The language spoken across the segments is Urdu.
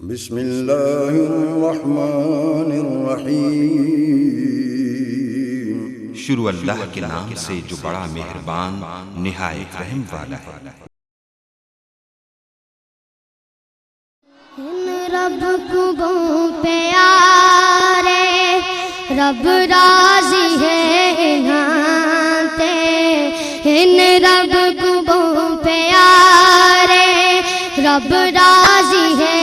بسم اللہ الرحمن الرحیم۔ شروع اللہ کے نام سے جو بڑا مہربان نہایت رحم والا ہے۔ رب کو پیارے رب راضی ہے ناتے، ان رب کو پیارے رب راضی ہے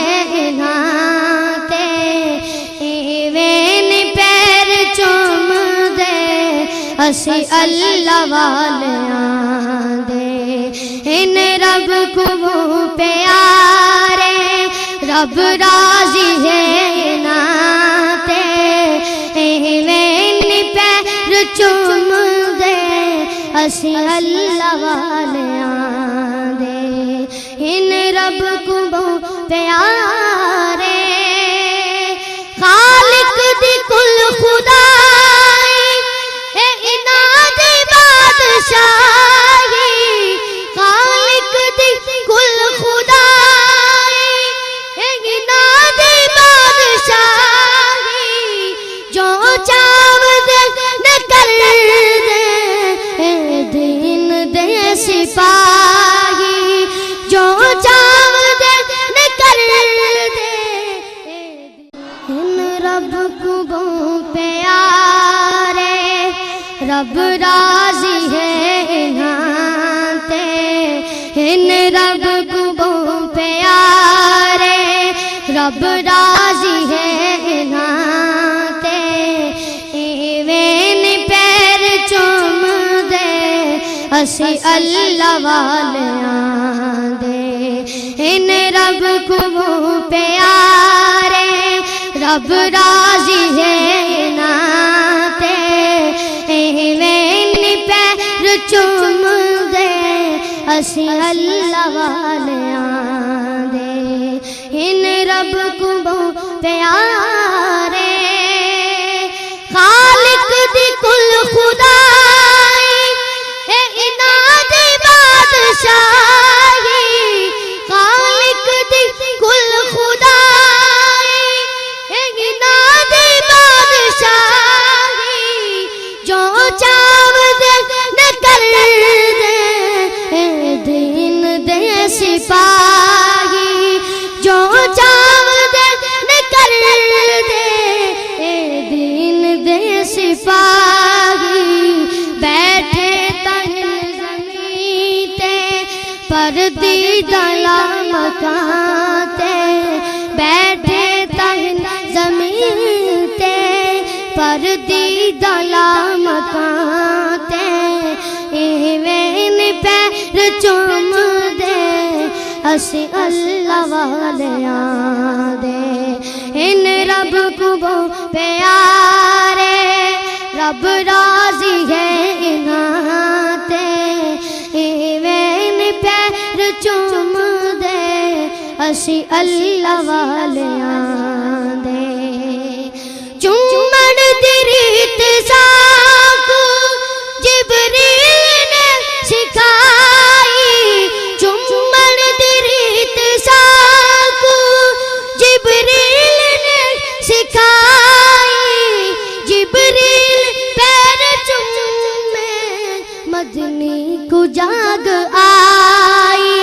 ناتے، ایوین پیر چوم دے اسی اللہ والیاں دے، ان رب کو پیارے رب راضی ہے ناتے، ایوین پیر چوم دے اسی اللہ والیاں دے، ان رب کو پیارے خالق دی کل خدائی اے اناد بادشاہی، خالق دی کل خدائی اے اناد بادشاہی، جو چاو دے نہ کر دے اے دین دے سپاہی، جو چاو دے نہ کر دے، ان رب کو پیارے رب راضی ہے ناتے، ان رب کو پیارے رب راضی ہے ناتے، ایوین پیر چوم دے اسی اللہ والیاں دے، ان رب کو پیارے رب راضی ہے ناتے، ایوین پیر چوم دے اسی اللہ والیاں دے، ان رب کو پیارے خالق دی کل خدائی اے اناد بادشاہی، خالق دی کل خدائی اے اناد بادشاہی، جو چاو دے نہ کر دے اے دین دے سپاہی، جو چاو دے نہ کر دے اے دین دے سپاہی، بیٹھے تہن زمین تے پردیدہ مکان تے، بیٹھے تہن زمین تے پردیدہ مکان تے، ایوین پیر چوم دے اسی اللہ والیاں دے، ان رب کو پیارے رب راضی ہے ناتے، ایوین پیر چوم دے اسی اللہ والیاں دے، چومن دی ریت ساکو جبریل نے سکھائی، چومن دی ریت ساکو جبریل نے سکھائی، جبریل پیر چومے مدنی کو جاگ آئی،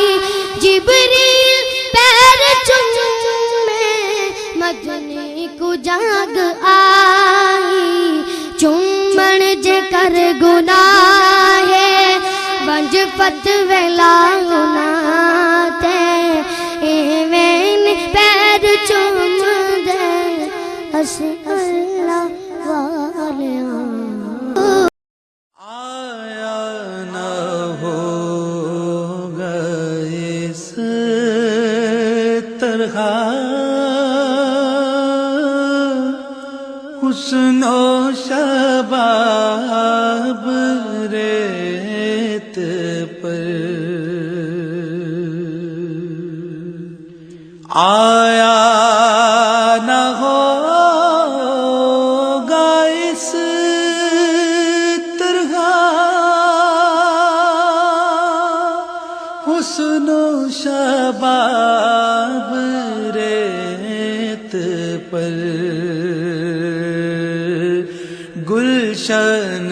جبریل پیر چومے مدنی کو جاگ آئی، چومن جے کر گناہ ونج پت ویلا ناتے، ایوین پیر چوم دے اسی اللہ والیاں، آیا نہ ہوگا اس طرح حسن و شباب ریت پر، آیا نہ ہوگا اس طرح حسن و شباب ریت پر گلشن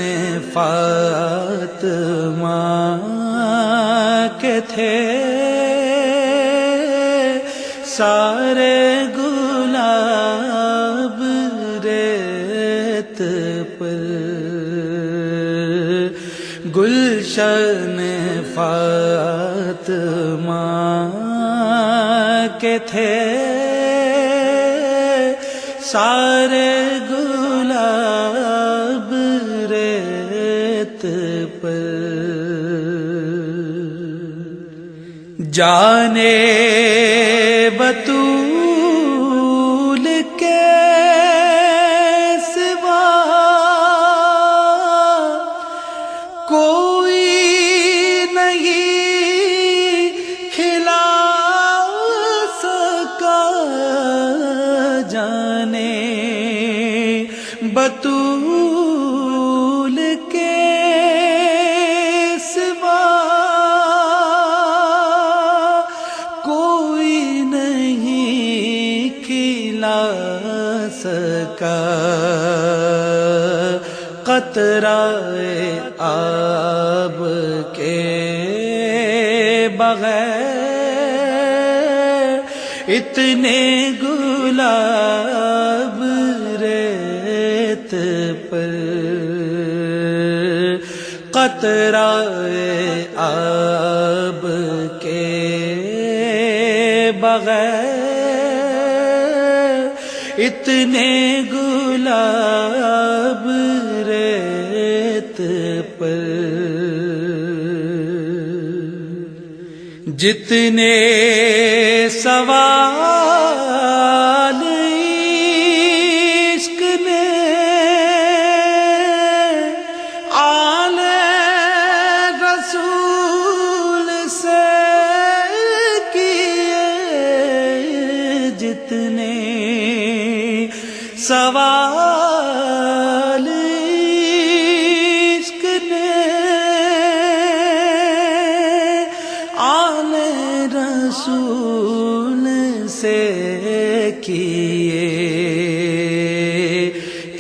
فاطمہ کے تھے سارے گلاب ریت پر گلشن فاطمہ کے تھے سارے گلاب ریت پر جانے بطول کے سوا کوئی نہیں کھلا سکا جانے بطول کے سوا کوئی نہیں کھلا سکا قطرہ آب کے بغیر اتنے گلاب ریت پر قطرہ آب کے بغیر اتنے گلاب ریت پر جتنے سوال عشق نے آل رسول سے کیے جتنے سوال عشق نے آل رسول سے کیے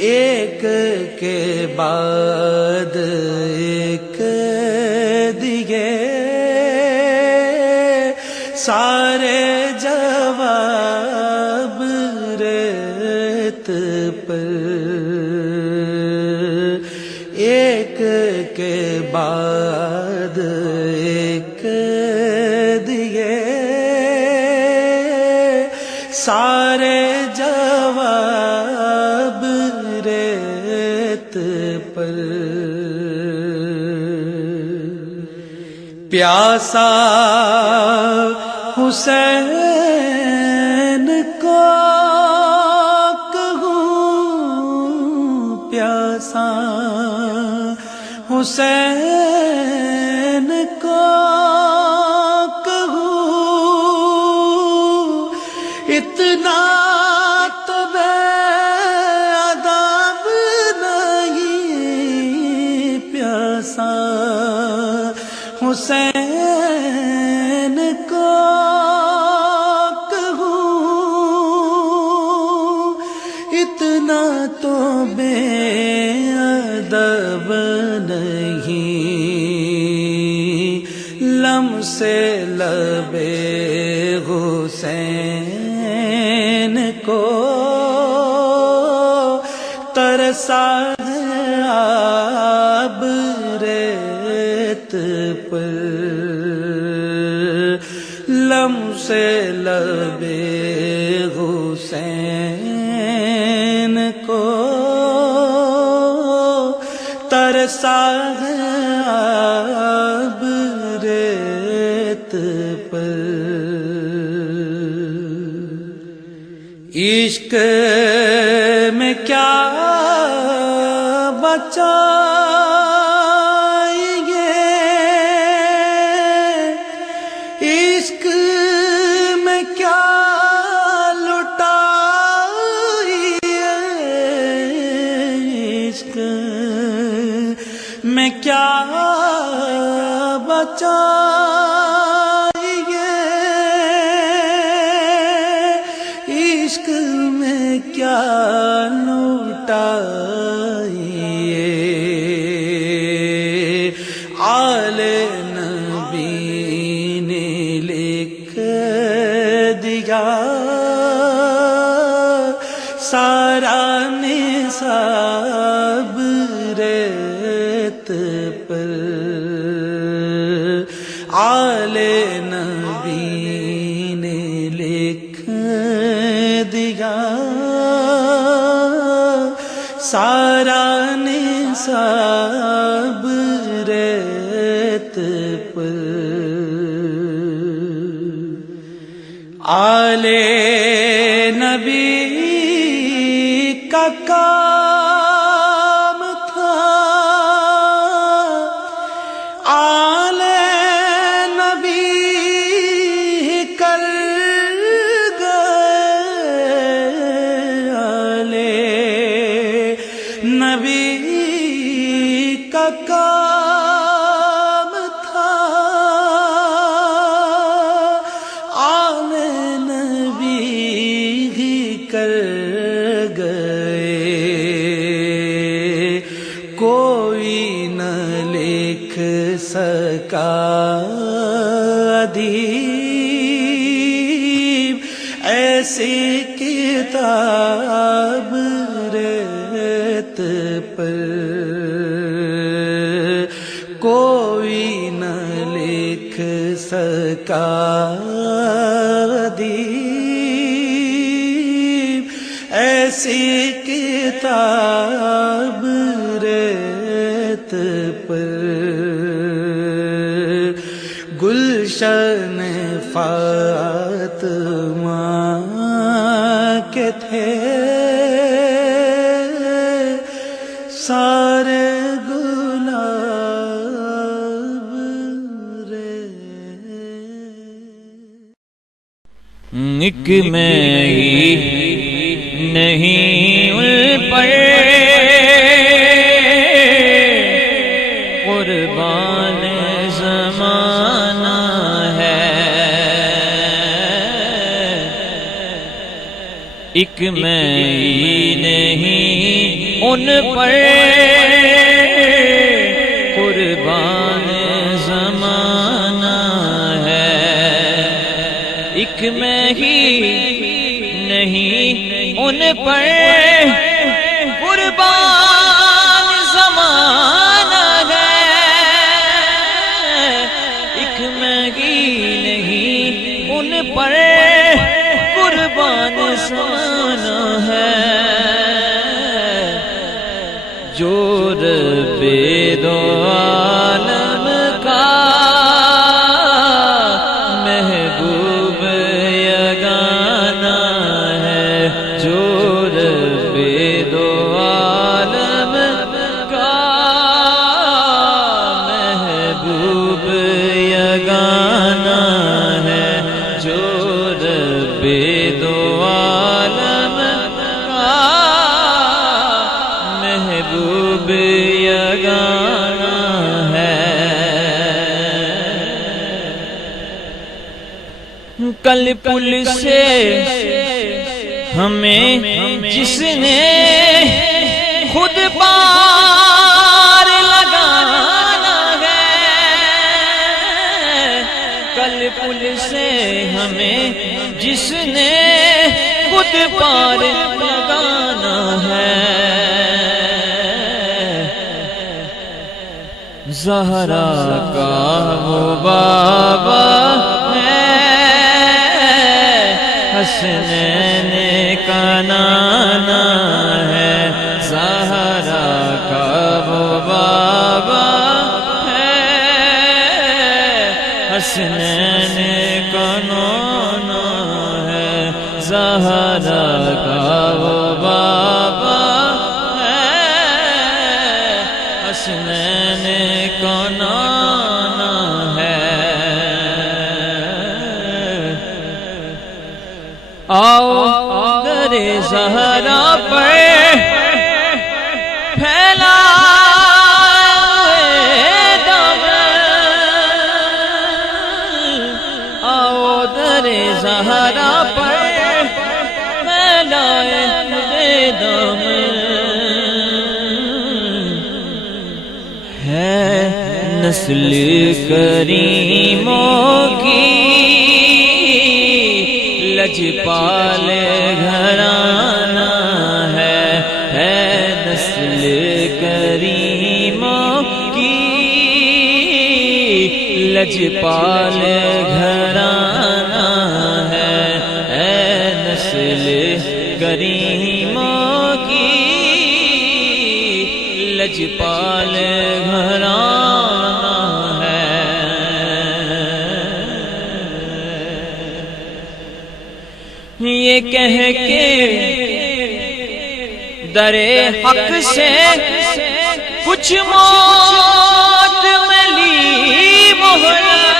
ایک کے بعد ایک دیے سارے جواب ریت پر ایک کے بعد ایک دیے سارے جواب ریت پر پیاسا حسین کو کہوں پیاسا حسین کو کہوں اتنا تو بے ادب نہیں پیاسا حسین کو کہوں اتنا تو بے ادب نہیں لمس لبے حسین کو ترسا آب ریت پر لمس لبے حسین کو ترسا آب ریت پر عشق میں کیا بچائیے عشق میں کیا لٹائیے عشق میں کیا بچائیے عشق میں کیا لوٹائی آل نبی نے لکھ دیا سارا نصاب ریت پر آل نبی نے لکھ دیا سارا نصاب ریت پر آل نبی کا کام تھا آل نبی کر گئے آل نبی کا کام تھا آل نبی ہی کر گئے کوئی نہ لکھ سکا ادیب ایسی کتاب ریت پر کوئی نہ لکھ سکا ادیب ایسی کتاب ریت پر گلشن فاطمہ کے تھے سارے گلاب ایک میں ہی نہیں ان پر قربان زمانہ ہے ایک میں ہی نہیں ان پر قربان زمانہ ہے ایک میں ہی نہیں ان پر قربان زمانہ ہے ایک میں ہی نہیں ان پر قربان زمانہ ہے جو رب دو عالم کا محبوب یگانہ ہے جو رب دو عالم کا محبوب یگانہ ہے جو رب دو عالم کا محبوب یگانہ ہے کل پل سے ہمیں جس نے خود پار لگانا ہے کل پل سے ہمیں جس نے خود پار لگانا ہے زہرا کا وہ بابا ہے حسنین کا نانا ہے زہرا کا وہ بابا ہے حسنین کا نانا ہے زہرا کا وہ بابا ہے حسنین کا نانا ہے آؤ در زہرا پر پھیلائے دامن آؤ در زہرا پر پھیلائے دامن ہے نسل کریموں کی لجپال گھرانہ ہے نسل کریموں کی لجپال گھرانہ ہے نسل کریموں کی لجپال گھرانہ ہے یہ کہہ کے در حق سے کچھ موت ملی مہلت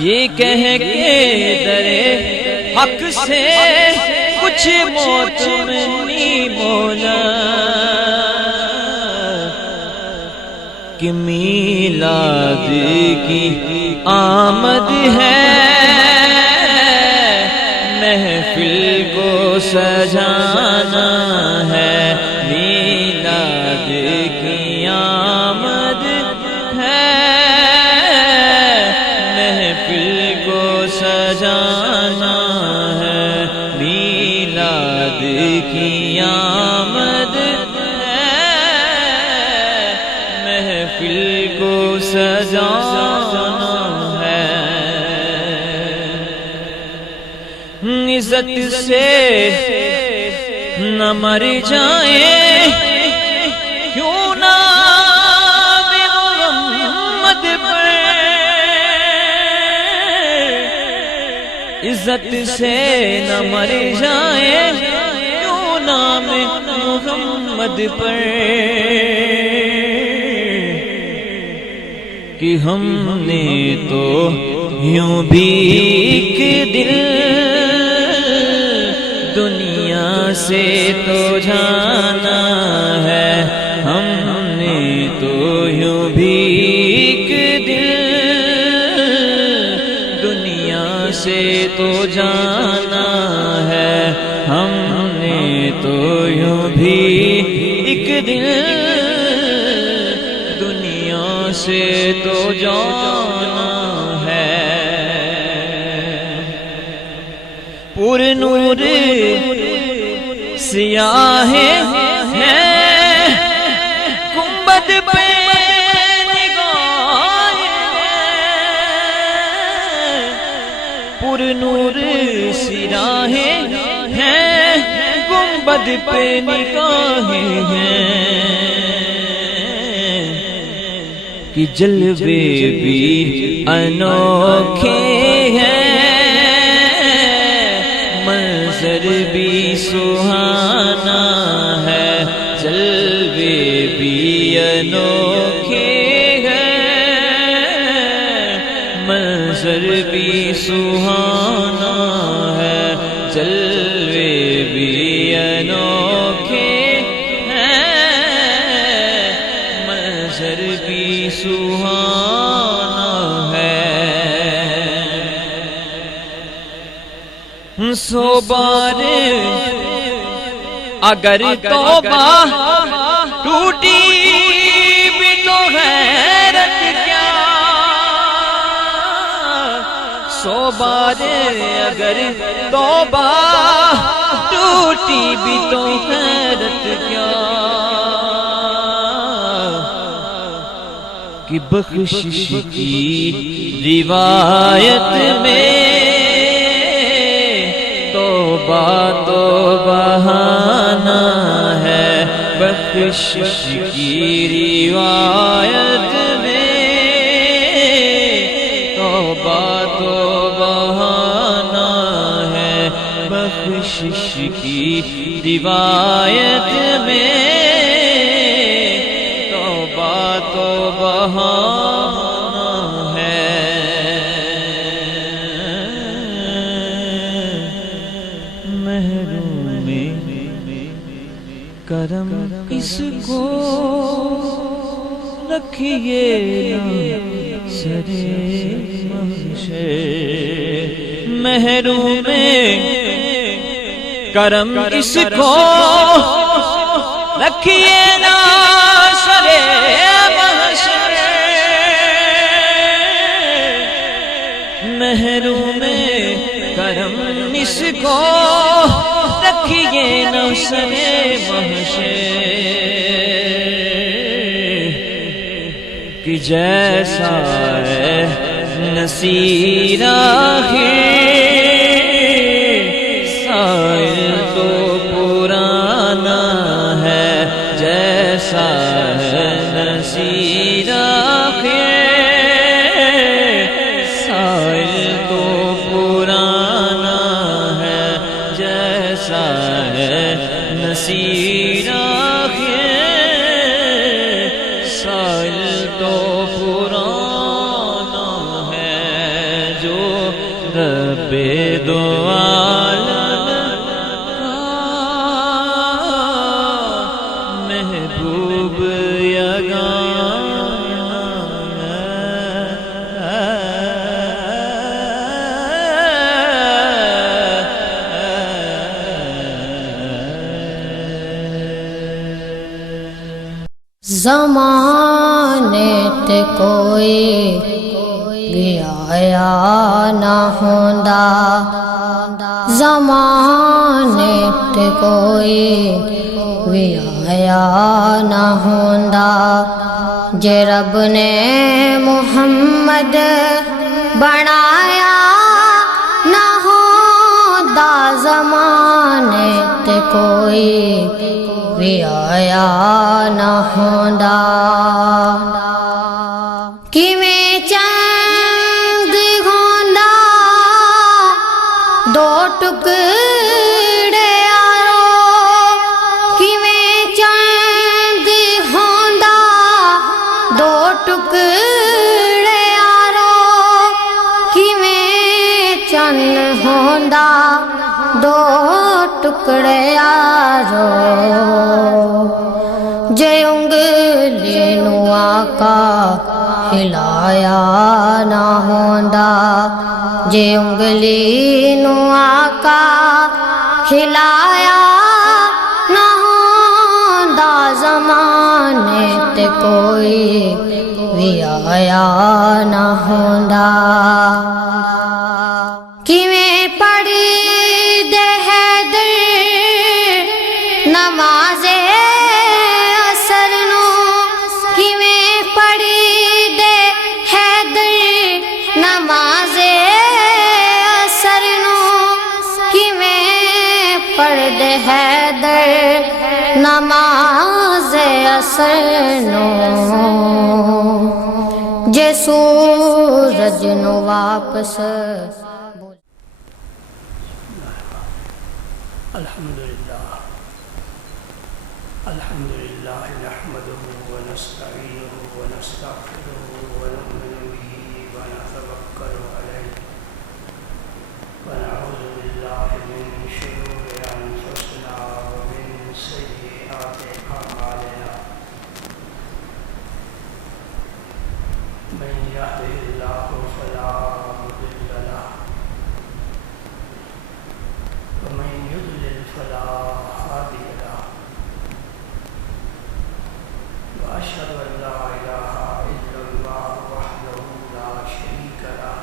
یہ کہہ کے در حق سے کچھ موت ملی مہلت کہ میلاد کی آمد ہے محفل کو سجانا ہے میلاد کی آمد ہے محفل کو سجانا ہے میلاد کی آمد ہے محفل کو سجانا ہے عزت سے نہ مر جائیں کیوں نام محمد پر عزت سے نہ مر جائیں کیوں نام محمد پر کہ ہم نے تو یوں بھی ایک دل دنیا سے تو جانا ہے ہم نے تو یوں بھی ایک دل دنیا سے تو جانا ہے ہم نے تو یوں بھی ایک دل دنیا سے تو جانا ہے پر نور سیاہ ہے گنبد پہ نگاہ پر نور سیاہ ہے گنبد پہ نگاہ ہے کہ جلوے بھی انوکھے ہیں منظر بھی سہانا ہے جلوے بھی انوکھے ہیں منظر بھی سہانا ہے جلوے بھی انوکھے ہیں منظر بھی سہانا ہے سو بار اگر توبہ ٹوٹی بھی تو غیرت کیا سو بار اگر توبہ ٹوٹی بھی تو غیرت کیا کہ بخشش کی روایت میں توبہ تو بہانہ ہے بخشش کی روایت میں توبہ تو بہانہ ہے بخشش کی روایت میں توبہ تو بہانہ ہے محروم کرم اس کو رکھیے سرے محشر محروم کرم اس کو رکھیے نا سرے محشر، محروم کرم اس کو رکھیے نا سرے محشر، کہ جیسا ہے نصیر آخر سائل تو پرانا ہے، جیسا ہے نصیر آخر سائل تو پرانا ہے، جیسا ہے نصیر آخر سائل تو پرانا ہے، جو رب دو عالم کا محبوب یگانہ زمانے تے کوئی بھی آیا نہ ہوندا، زمانے تے کوئی بھی آیا نہ ہوندا، جے رب نے محمد بنایا نہ ہوندا، زمانے تے کوئی بھی آیا نہ ہوندا، کیویں چند ہوندا دو ٹکڑے آرو، کیویں چند ہوندا دو ٹکڑے آرو، کیویں چند ہوندا دو ٹکڑے آرو، جے انگلی نو آقا ہلایا نہ ہوندا، جے انگلی نو آقا ہلایا نہ ہوندا، زمانے تے کوئی بھی آیا نہ ہوندا، کیویں پڑھی دے حیدر نماز اثر نو، کیویں پڑھی دے حیدر نماز اثر نو، کیویں پڑھ دے حیدر نماز اثر نو، جے سورج نو واپس الحمد لله نحمده ونستعينه ونستغفره ونؤمن به ونتوكل عليه ونعوذ بالله من شرور أنفسنا ومن سيئات أعمالنا، من يهده الله فلا مضل له ومن يضلل فلا هادي له، وأشهد أن لا إله إلا الله وحده لا شريك له،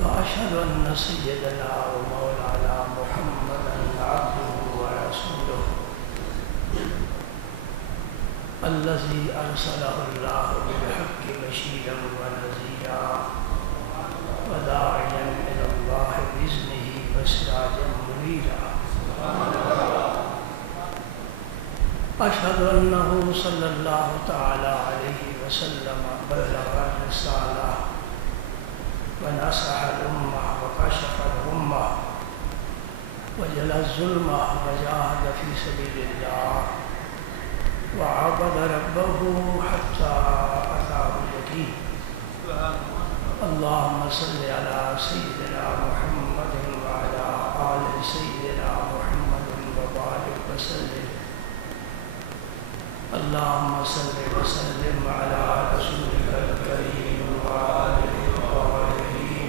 وأشهد أن سيدنا ومولانا محمدا عبده ورسوله الذي أرسله الله بالحق بشيرا ونذيرا وداعيا إلى الله بإذنه وسراجا منيرا، أشهد أنه صلى الله تعالى عليه وسلم بلغ الرسالة ونصح الأمة وكشف الأمة وجلى الظلمة وجاهد في سبيل الله وعبد ربه حتى أتاه اليقين، اللهم صل على سيدنا محمد وعلى آل سيدنا محمد وبارك وسلم، اللهم صل وسلم على رسولك الكريم وآله الطاهرين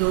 2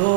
2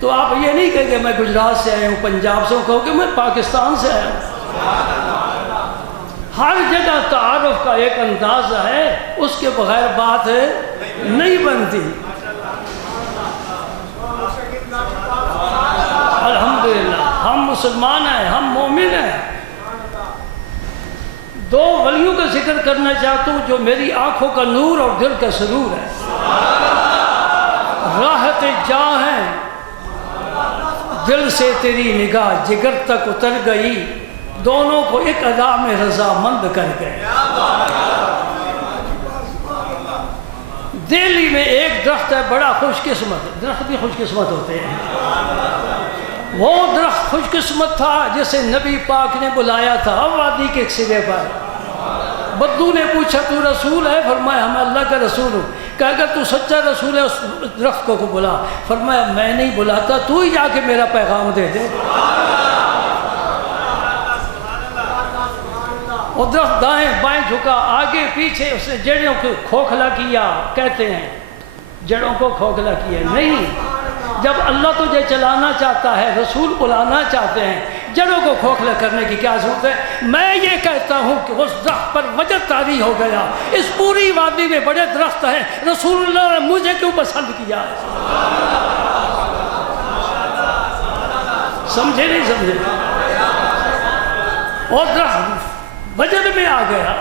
تو آپ یہ نہیں کہیں کہ میں گجرات سے آیا ہوں، پنجاب سے ہوں، کہو کہ میں پاکستان سے آیا ہوں۔ ہر جگہ تعارف کا ایک انداز ہے، اس کے بغیر بات نہیں بنتی۔ الحمدللہ ہم مسلمان ہیں، ہم مومن ہیں۔ دو ولیوں کا ذکر کرنا چاہتا ہوں جو میری آنکھوں کا نور اور دل کا سرور ہے، راحت جاں ہے، دل سے تیری نگاہ جگر تک اتر گئی، دونوں کو ایک ادا میں رضامند کر گئے۔ دہلی میں ایک درخت ہے بڑا خوش قسمت، درخت بھی خوش قسمت ہوتے ہیں، وہ درخت خوش قسمت تھا جسے نبی پاک نے بلایا تھا وادی کے ایک سرے پر۔ بدو نے پوچھا تو رسول ہے؟ فرمایا میں اللہ کا رسول ہوں۔ کہا اگر تو سچا رسول ہے اس درخت کو بلا۔ فرمایا میں نہیں بلاتا، تو ہی جا کے میرا پیغام دے دے۔ وہ درخت دائیں بائیں جھکا، آگے پیچھے، اس نے جڑوں کو کھوکھلا کیا، کہتے ہیں جڑوں کو کھوکھلا کیا نہیں۔ جب اللہ تجھے چلانا چاہتا ہے، رسول بلانا چاہتے ہیں، جڑوں کو کھوکھلا کرنے کی کیا ضرورت ہے؟ میں یہ کہتا ہوں کہ اس درخت پر وجد طاری ہو گیا، اس پوری وادی میں بڑے درخت ہیں، رسول اللہ نے مجھے کیوں پسند کیا ہے؟ سمجھے نہیں سمجھے؟ اور درخت وجد میں آ گیا،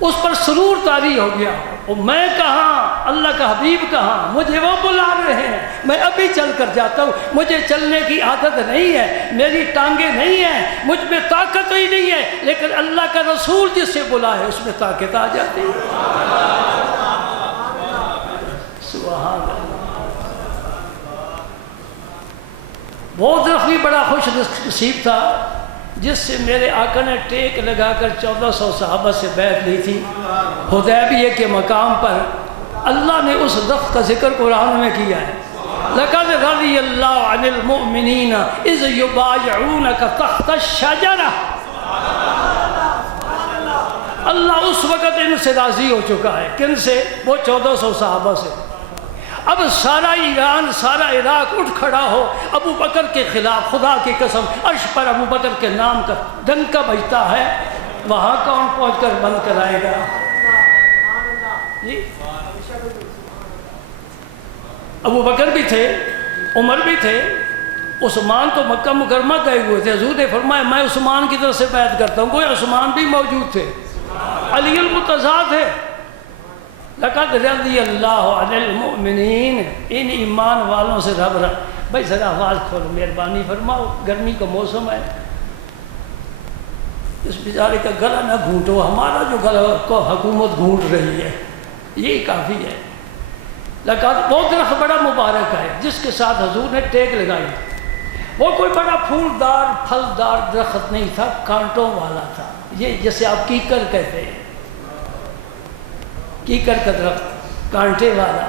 اس پر سرور طاری ہو گیا۔ اور میں کہاں، اللہ کا حبیب کہاں، مجھے وہ بلا رہے ہیں، میں ابھی چل کر جاتا ہوں۔ مجھے چلنے کی عادت نہیں ہے، میری ٹانگیں نہیں ہیں، مجھ میں طاقت ہی نہیں ہے، لیکن اللہ کا رسول جس سے بلائے اس میں طاقت آ جاتی ہے۔ سبحان اللہ۔ وہ درخت بھی بڑا خوش نصیب تھا جس سے میرے آقا نے ٹیک لگا کر 1400 صحابہ سے بیعت لی تھی حدیبیہ کے مقام پر۔ اللہ نے اس درخت کا ذکر قرآن میں کیا ہے، لَقَدْ رَضِيَ اللَّهُ عَنِ الْمُؤْمِنِينَ إِذْ يُبَايِعُونَكَ تَحْتَ الشَّجَرَةِ۔ اللہ اس وقت ان سے راضی ہو چکا ہے، کن سے؟ وہ 1400 صحابہ سے۔ اب سارا ایران، سارا عراق اٹھ کھڑا ہو ابو بکر کے خلاف، خدا کی قسم عرش پر ابو بکر کے نام کا ڈنکا بجتا ہے، وہاں کون پہنچ کر بند کرائے گا؟ جی ابو بکر بھی تھے، عمر بھی تھے، عثمان تو مکہ مکرمہ گئے ہوئے تھے۔ حضور نے فرمایا میں عثمان کی طرف سے بیعت کرتا ہوں، کوئی عثمان بھی موجود تھے، علی المرتضیٰ تھے۔ لَقَدْ رَضِيَ اللَّهُ عَنِ الْمُؤْمِنِينَ، ان ایمان والوں سے رب بھائی ذرا آواز کھولو، مہربانی فرماؤ، گرمی کا موسم ہے، اس بیچارے کا گلا نہ گھونٹو، ہمارا جو گلا کو حکومت گھونٹ رہی ہے یہی کافی ہے۔ لَقَدْ وہ درخت بڑا مبارک ہے جس کے ساتھ حضور نے ٹیک لگائی، وہ کوئی بڑا پھولدار پھلدار درخت نہیں تھا، کانٹوں والا تھا، یہ جیسے آپ کیکر کہتے ہیں، کیکر کا درخت کانٹے والا۔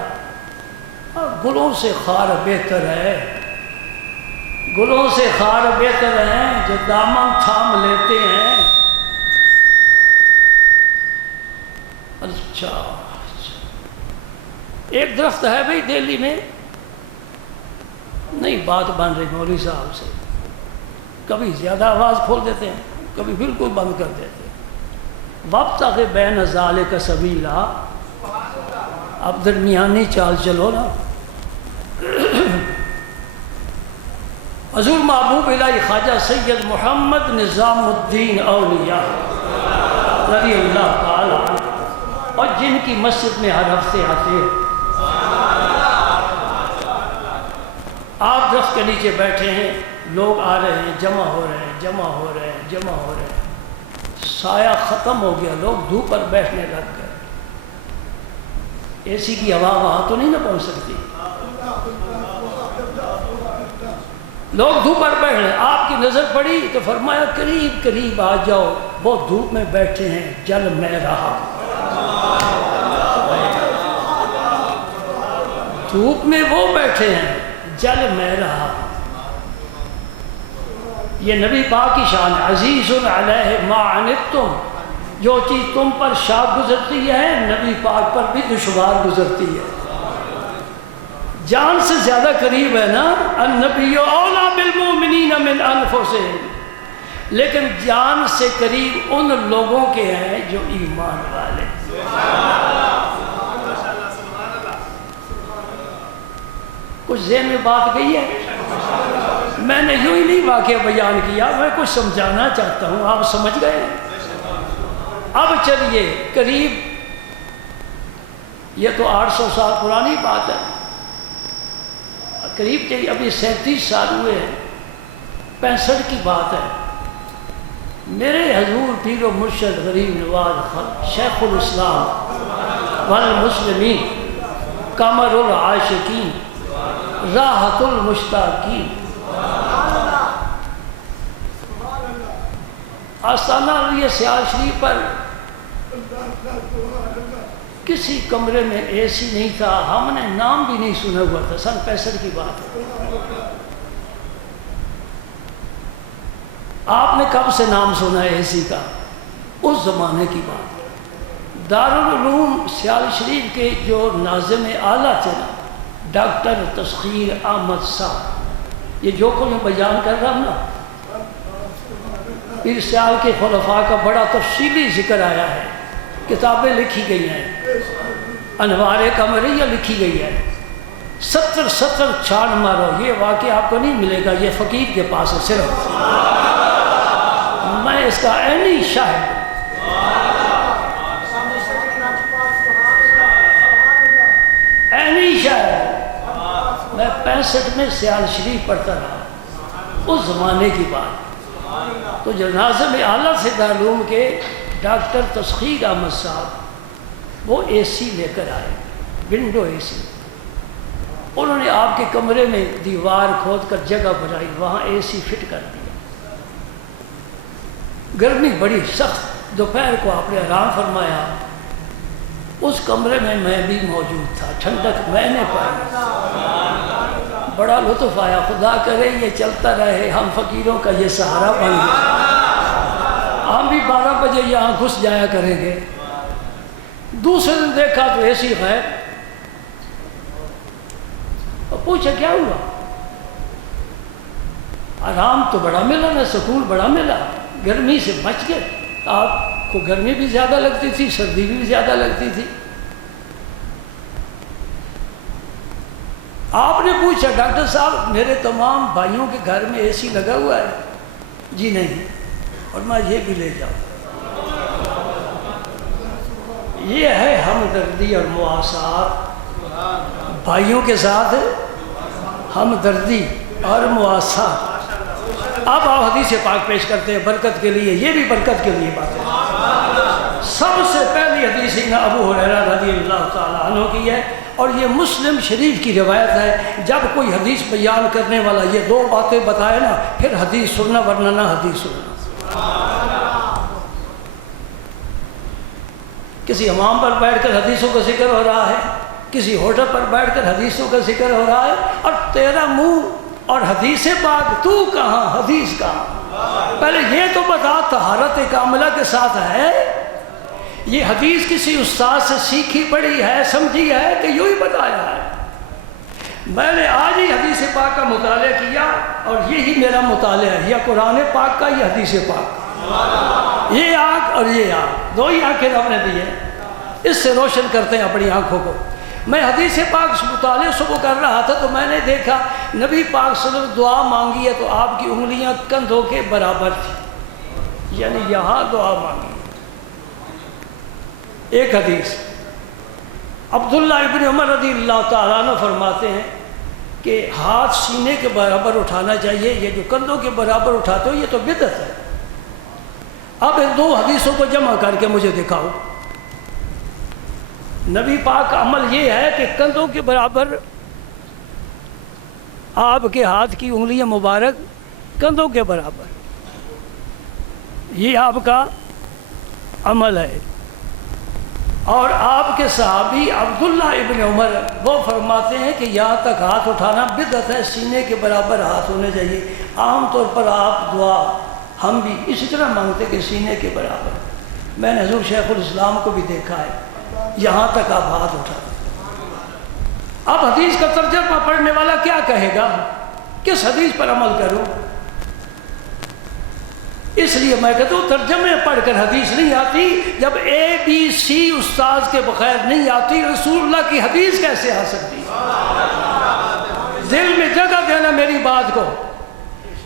اور گلوں سے خار بہتر ہے، گلوں سے خار بہتر ہیں جو دامن تھام لیتے ہیں۔ اچھا ایک درخت ہے بھائی دہلی میں، نہیں بات بن رہی مولوی صاحب سے، کبھی زیادہ آواز کھول دیتے ہیں، کبھی بالکل بند کر دیتے ہیں۔ وَابْتَغِ بَيْنَ ذَلِكَ سَبِيلًا، اب درمیانی چال چلو نا۔ حضور محبوب الہی خواجہ سید محمد نظام الدین اولیاء رضی اللہ تعالی عنہ، اور جن کی مسجد میں ہر ہفتے آتے ہیں، آپ درخت کے نیچے بیٹھے ہیں، لوگ آ رہے ہیں، جمع ہو رہے ہیں، جمع ہو رہے ہیں، جمع ہو رہے ہیں، سایہ ختم ہو گیا، لوگ دھوپ پر بیٹھنے لگ گئے۔ اے سی کی ہوا وہاں تو نہیں نہ پہنچ سکتی، لوگ دھوپ پر بیٹھ رہے ہیں، آپ کی نظر پڑی تو فرمایا قریب قریب آ جاؤ، وہ دھوپ میں بیٹھے ہیں، جل میں رہا۔ دھوپ میں وہ بیٹھے ہیں، جل میں رہا۔ یہ نبی پاک کی شان ہے، عزیز علیہ ما عنتم، جو چیز تم پر شاق گزرتی ہے نبی پاک پر بھی دشوار گزرتی ہے۔ جان سے زیادہ قریب ہے نا، النبی اولا بالمؤمنین من انفسہم، لیکن جان سے قریب ان لوگوں کے ہیں جو ایمان والے۔ کچھ ذہن میں بات گئی ہے؟ میں نے یوں ہی نہیں واقعہ بیان کیا، میں کچھ سمجھانا چاہتا ہوں، آپ سمجھ گئے؟ اب چلیے قریب، یہ تو 800 سال پرانی بات ہے، قریب چلیے ابھی 37 سال ہوئے ہیں، 65 کی بات ہے، میرے حضور پیر و مرشد غریب نواز خلق شیخ الاسلام والمسلمین قمر العاشقین راحت المشتاقین آستانہ علیہ سیال شریف پر کسی کمرے میں اے سی نہیں تھا، ہم نے نام بھی نہیں سنا ہوا تھا، سن 65 کی بات ہے۔ آپ نے کب سے نام سنا ہے اے سی کا؟ اس زمانے کی بات۔ دارالعلوم سیال شریف کے جو ناظم اعلیٰ تھے نا، ڈاکٹر تسخیر احمد صاحب، یہ جو کو میں بیان کر رہا ہوں نا، پیر سیال کے خلفاء کا بڑا تفصیلی ذکر آیا ہے، کتابیں لکھی گئی ہیں، انوار قمریہ لکھی گئی ہے، 70 چھان مارو، یہ واقعہ آپ کو نہیں ملے گا، یہ فقیر کے پاس ہے صرف، میں اس کا عینی شاہد۔ عینی شاہد، میں 65 میں سیال شریف پڑھتا رہا، اس زمانے کی بات۔ تو جو ناظم اعلیٰ سے دارالعلوم کے ڈاکٹر تسخیر احمد صاحب، وہ اے سی لے کر آئے، ونڈو اے سی، انہوں نے آپ کے کمرے میں دیوار کھود کر جگہ بنائی، وہاں اے سی فٹ کر دیا۔ گرمی بڑی سخت، دوپہر کو آپ نے آرام فرمایا، اس کمرے میں میں بھی موجود تھا، ٹھنڈک میں نے پائی، بڑا لطف آیا، خدا کرے یہ چلتا رہے، ہم فقیروں کا یہ سہارا بن گیا، ہم بھی 12 بجے یہاں گھس جایا کریں گے۔ دوسرے دن دیکھا تو اے سی غائب، اور پوچھا کیا ہوا؟ آرام تو بڑا ملا نا، سکون بڑا ملا، گرمی سے بچ گئے۔ آپ کو گرمی بھی زیادہ لگتی تھی، سردی بھی زیادہ لگتی تھی۔ آپ نے پوچھا ڈاکٹر صاحب میرے تمام بھائیوں کے گھر میں اے سی لگا ہوا ہے؟ جی نہیں، اور میں یہ بھی لے جاؤں۔ یہ ہے ہمدردی اور مواسات، بھائیوں کے ساتھ ہمدردی اور مواسات۔ اب آپ حدیث پاک پیش کرتے ہیں برکت کے لیے، یہ بھی برکت کے لیے بات ہے۔ سب سے پہلی حدیث ابو ہریرہ رضی اللہ تعالیٰ عنہ کی ہے، اور یہ مسلم شریف کی روایت ہے۔ جب کوئی حدیث بیان کرنے والا یہ 2 باتیں بتائے نا، پھر حدیث سننا، ورنہ نہ حدیث سننا۔ کسی حمام پر بیٹھ کر حدیثوں کا ذکر ہو رہا ہے، کسی ہوٹل پر بیٹھ کر حدیثوں کا ذکر ہو رہا ہے، اور تیرا منہ اور حدیث پاک، تو کہاں حدیث کہاں؟ پہلے یہ تو بتا، طہارت کاملہ کے ساتھ ہے، یہ حدیث کسی استاد سے سیکھی پڑھی ہے، سمجھی ہے کہ یوں ہی بتایا ہے؟ میں نے آج ہی حدیث پاک کا مطالعہ کیا، اور یہی میرا مطالعہ ہے، یا قرآن پاک کا یا حدیث پاک۔ یہ آنکھ اور یہ آنکھ، 2 ہی آنکھیں رب نے دی ہیں، اس سے روشن کرتے ہیں اپنی آنکھوں کو۔ میں حدیث پاک مطالعہ صبح کر رہا تھا، تو میں نے دیکھا نبی پاک صلی اللہ علیہ وسلم دعا مانگی ہے تو آپ کی انگلیاں کندھوں کے برابر تھی، یعنی یہاں دعا مانگی۔ ایک حدیث عبداللہ ابن عمر رضی اللہ تعالیٰ عنہ فرماتے ہیں کہ ہاتھ سینے کے برابر اٹھانا چاہیے، یہ جو کندھوں کے برابر اٹھاتے ہو یہ تو بدعت ہے۔ اب ان 2 حدیثوں کو جمع کر کے مجھے دکھاؤ۔ نبی پاک کا عمل یہ ہے کہ کندھوں کے برابر آپ کے ہاتھ کی انگلیاں مبارک کندھوں کے برابر، یہ آپ کا عمل ہے۔ اور آپ کے صحابی عبداللہ ابن عمر وہ فرماتے ہیں کہ یہاں تک ہاتھ اٹھانا بدعت ہے، سینے کے برابر ہاتھ ہونے چاہیے۔ عام طور پر آپ دعا ہم بھی اسی طرح مانگتے کہ سینے کے برابر۔ میں نے حضور شیخ الاسلام کو بھی دیکھا ہے، یہاں تک آپ ہاتھ اٹھاتے۔ اب حدیث کا ترجمہ پڑھنے والا کیا کہے گا؟ کس حدیث پر عمل کروں؟ اس لیے میں کہتا ہوں ترجمے پڑھ کر حدیث نہیں آتی. جب ABC استاذ کے بغیر نہیں آتی رسول اللہ کی حدیث کیسے آ سکتی؟ دل میں جگہ دینا میری بات کو.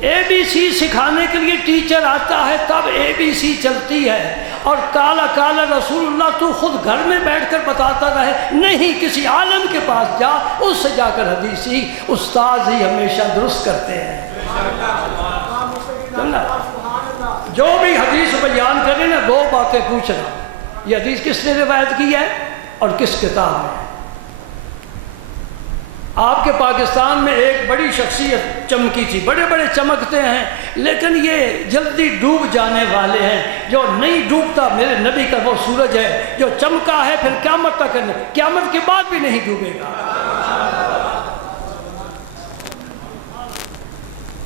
ABC سکھانے کے لیے ٹیچر آتا ہے تب ABC چلتی ہے. اور کالا کالا رسول اللہ تو خود گھر میں بیٹھ کر بتاتا رہے نہیں، کسی عالم کے پاس جا، اس سے جا کر حدیث سیکھ. استاذ ہی ہمیشہ درست کرتے ہیں. جو بھی حدیث بیان کرے نا دو باتیں پوچھنا، یہ حدیث کس نے روایت کی ہے اور کس کتاب میں. آپ کے پاکستان میں ایک بڑی شخصیت چمکی تھی، بڑے بڑے چمکتے ہیں لیکن یہ جلدی ڈوب جانے والے ہیں. جو نہیں ڈوبتا میرے نبی کا وہ سورج ہے جو چمکا ہے پھر قیامت تک، قیامت کے بعد بھی نہیں ڈوبے گا.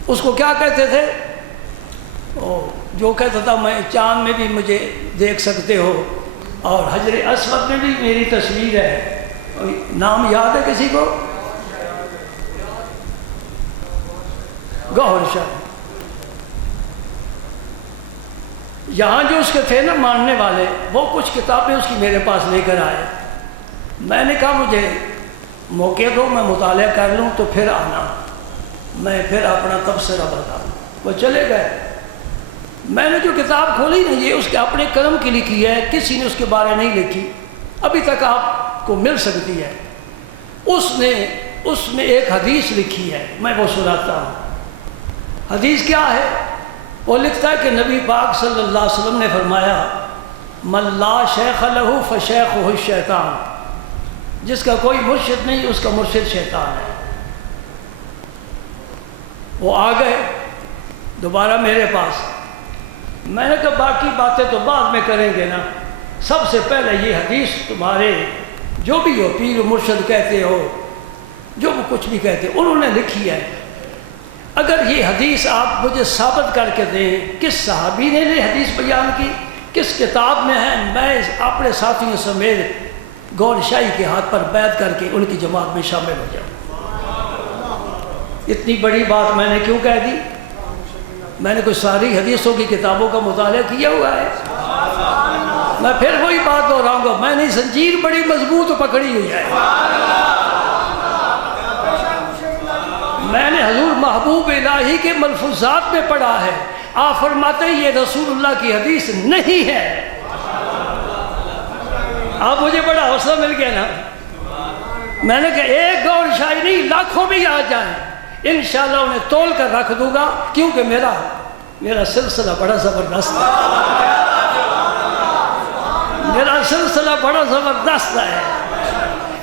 اس کو کیا کہتے تھے؟ جو کہتا تھا میں چاند میں بھی مجھے دیکھ سکتے ہو اور حجر اسود میں بھی میری تصویر ہے. نام یاد ہے کسی کو؟ گوہر شاہ. یہاں جو اس کے تھے نا ماننے والے، وہ کچھ کتابیں اس کی میرے پاس لے کر آئے. میں نے کہا مجھے موقع دو، میں مطالعہ کر لوں تو پھر آنا، میں پھر اپنا تبصرہ بتاؤں. وہ چلے گئے. میں نے جو کتاب کھولی نا یہ اس کے اپنے قلم کی لکھی ہے، کسی نے اس کے بارے نہیں لکھی، ابھی تک آپ کو مل سکتی ہے. اس نے ایک حدیث لکھی ہے، میں وہ سناتا ہوں. حدیث کیا ہے؟ وہ لکھتا ہے کہ نبی پاک صلی اللہ علیہ وسلم نے فرمایا من لا شیخ لہ فشیخہ الشیطان. جس کا کوئی مرشد نہیں اس کا مرشد شیطان ہے. وہ آ گئے دوبارہ میرے پاس. میں نے کہا باقی باتیں تو بعد میں کریں گے نا، سب سے پہلے یہ حدیث تمہارے جو بھی ہو پیر و مرشد کہتے ہو، جو بھی کچھ بھی کہتے ہو، انہوں نے لکھی ہے. اگر یہ حدیث آپ مجھے ثابت کر کے دیں کس صحابی نے یہ حدیث بیان کی، کس کتاب میں ہے، میں اپنے ساتھیوں سمیت گور شاہی کے ہاتھ پر بیعت کر کے ان کی جماعت میں شامل ہو جاؤں. اتنی بڑی بات میں نے کیوں کہہ دی؟ میں نے کوئی ساری حدیثوں کی کتابوں کا مطالعہ کیا ہوا ہے. میں پھر وہی بات دہراؤں گا، میں نے زنجیر بڑی مضبوط پکڑی ہوئی ہے. میں نے حضور محبوب الہی کے ملفوظات میں پڑھا ہے، آپ فرماتے ہیں یہ رسول اللہ کی حدیث نہیں ہے. اب مجھے بڑا حوصلہ مل گیا نا. میں نے کہا ایک گور شاہی نہیں، لاکھوں بھی آ جائیں انشاءاللہ انہیں تول کر رکھ دوں گا، کیونکہ میرا سلسلہ بڑا زبردست ہے. میرا سلسلہ بڑا زبردست ہے.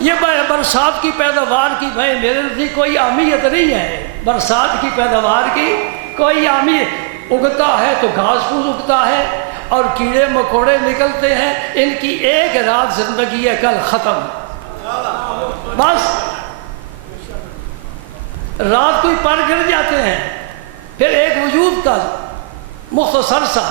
یہ برسات کی پیداوار کی بھائی میرے نزدیک کوئی اہمیت نہیں ہے. برسات کی پیداوار کی کوئی اہمیت، اگتا ہے تو گھاس پھوس اگتا ہے اور کیڑے مکوڑے نکلتے ہیں، ان کی ایک رات زندگی ہے، کل ختم. بس رات کوئی پر گر جاتے ہیں، پھر ایک وجود کا مختصر سا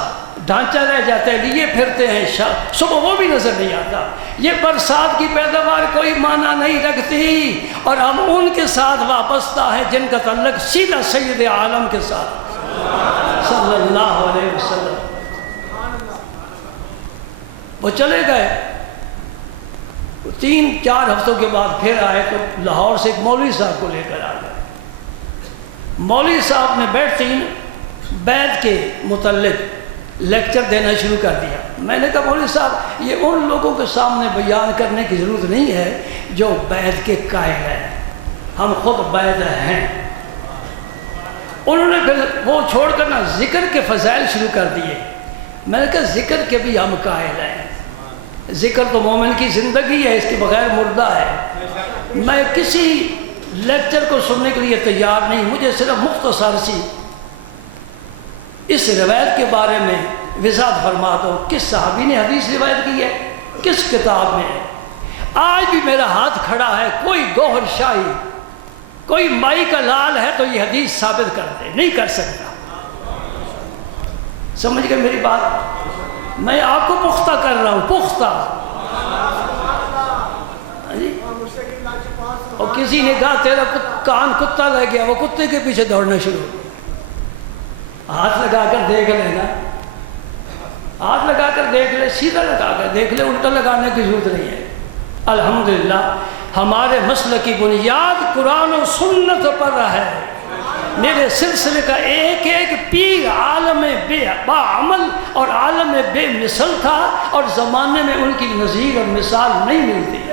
ڈھانچہ رہ جاتا ہے، لیے پھرتے ہیں، صبح وہ بھی نظر نہیں آتا. یہ برسات کی پیداوار کوئی معنی نہیں رکھتی، اور ہم ان کے ساتھ وابستہ ہیں جن کا تعلق سیدھا سید عالم کے ساتھ صلی اللہ علیہ وسلم. وہ چلے گئے. 3-4 ہفتوں کے بعد پھر آئے تو لاہور سے ایک مولوی صاحب کو لے کر آ گئے. مولوی صاحب نے بیعت کے متعلق لیکچر دینا شروع کر دیا. میں نے کہا مولوی صاحب یہ ان لوگوں کے سامنے بیان کرنے کی ضرورت نہیں ہے جو بیعت کے قائل ہیں، ہم خود بیعت ہیں. انہوں نے پھر وہ چھوڑ کر نا ذکر کے فضائل شروع کر دیے. میں نے کہا ذکر کے بھی ہم قائل ہیں، ذکر تو مومن کی زندگی ہے، اس کے بغیر مردہ ہے. میں کسی لیکچر کو سننے کے لیے تیار نہیں، مجھے صرف مختصر سی اس روایت کے بارے میں وضاحت فرما دو، کس صحابی نے حدیث روایت کی ہے، کس کتاب میں ہے. آج بھی میرا ہاتھ کھڑا ہے، کوئی گوہر شاہی، کوئی مائی کا لال ہے تو یہ حدیث ثابت کر دے، نہیں کر سکتا. سمجھ گئے میری بات؟ میں آپ کو پختہ کر رہا ہوں، پختہ. اور کسی نے کہا تیرا کان کتا لگ گیا، وہ کتے کے پیچھے دوڑنا شروع ہو گیا۔ ہاتھ لگا کر دیکھ لینا، ہاتھ لگا کر دیکھ لے، سیدھا لگا کر دیکھ لے، الٹا لگانے کی ضرورت نہیں ہے۔ الحمدللہ ہمارے مسلک کی بنیاد قرآن و سنت پر ہے۔ میرے سلسلے کا ایک ایک پیر عالم بے عمل اور عالم بے مثل تھا، اور زمانے میں ان کی نظیر اور مثال نہیں ملتی۔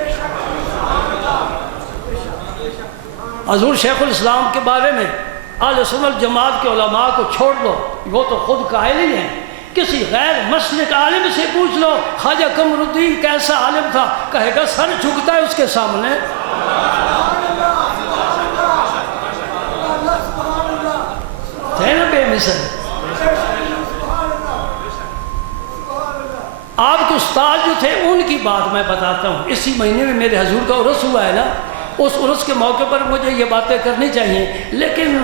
حضور شیخ الاسلام کے بارے میں اہل سنت جماعت کے علماء کو چھوڑ دو، وہ تو خود قائل ہی ہیں۔ کسی غیر مسلک عالم سے پوچھ لو خواجہ قمر الدین کیسا عالم تھا، کہے گا سر جھکتا ہے اس کے سامنے۔ تھے نا بے مثل۔ آپ کے استاد جو تھے ان کی بات میں بتاتا ہوں۔ اسی مہینے میں میرے حضور کا عرس ہوا ہے نا، اس عرس کے موقع پر مجھے یہ باتیں کرنی چاہیے، لیکن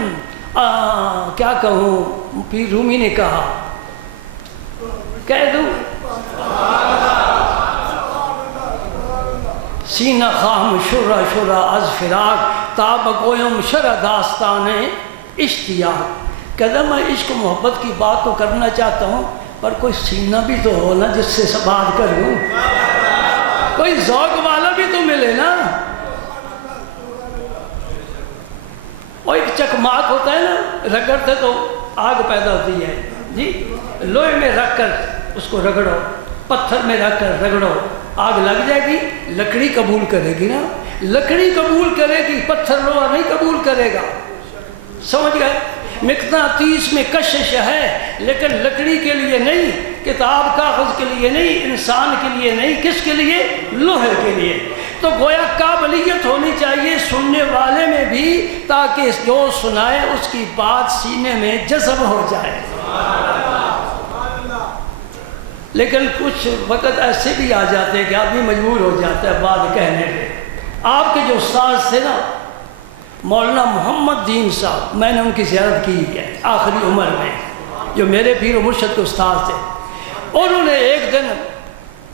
کیا کہوں، پیر رومی نے کہا، کہہ دوں، سینہ خواہم شرہ شرہ از فراق تاب گویم شرہ داستان اشتیاق۔ کہتا میں عشق و محبت کی بات تو کرنا چاہتا ہوں، پر کوئی سینہ بھی تو ہو نا جس سے بات کروں، کوئی ذوق والا بھی تو ملے نا۔ اور ایک چکماک ہوتا ہے نا، رگڑتے تو آگ پیدا ہوتی ہے جی، لوہے میں رکھ کر اس کو رگڑو، پتھر میں رکھ کر رگڑو، آگ لگ جائے گی، لکڑی قبول کرے گی نا، لکڑی قبول کرے گی، پتھر لوہا نہیں قبول کرے گا۔ سمجھ گئے؟ مقناطیس میں کشش ہے، لیکن لکڑی کے لیے نہیں، کتاب کاغذ کے لیے نہیں، انسان کے لیے نہیں، کس کے لیے؟ لوہے کے لیے۔ تو گویا قابلیت ہونی چاہیے سننے والے میں بھی، تاکہ جو سنائے اس کی بات سینے میں جذب ہو جائے۔ لیکن کچھ وقت ایسے بھی آ جاتے ہیں کہ آدمی مجبور ہو جاتا ہے بات کہنے پہ۔ آپ کے جو استاد تھے نا مولانا محمد دین صاحب، میں نے ان کی زیارت کی ہے آخری عمر میں، جو میرے پیر و مرشد کے استاد تھے۔ انہوں نے ایک دن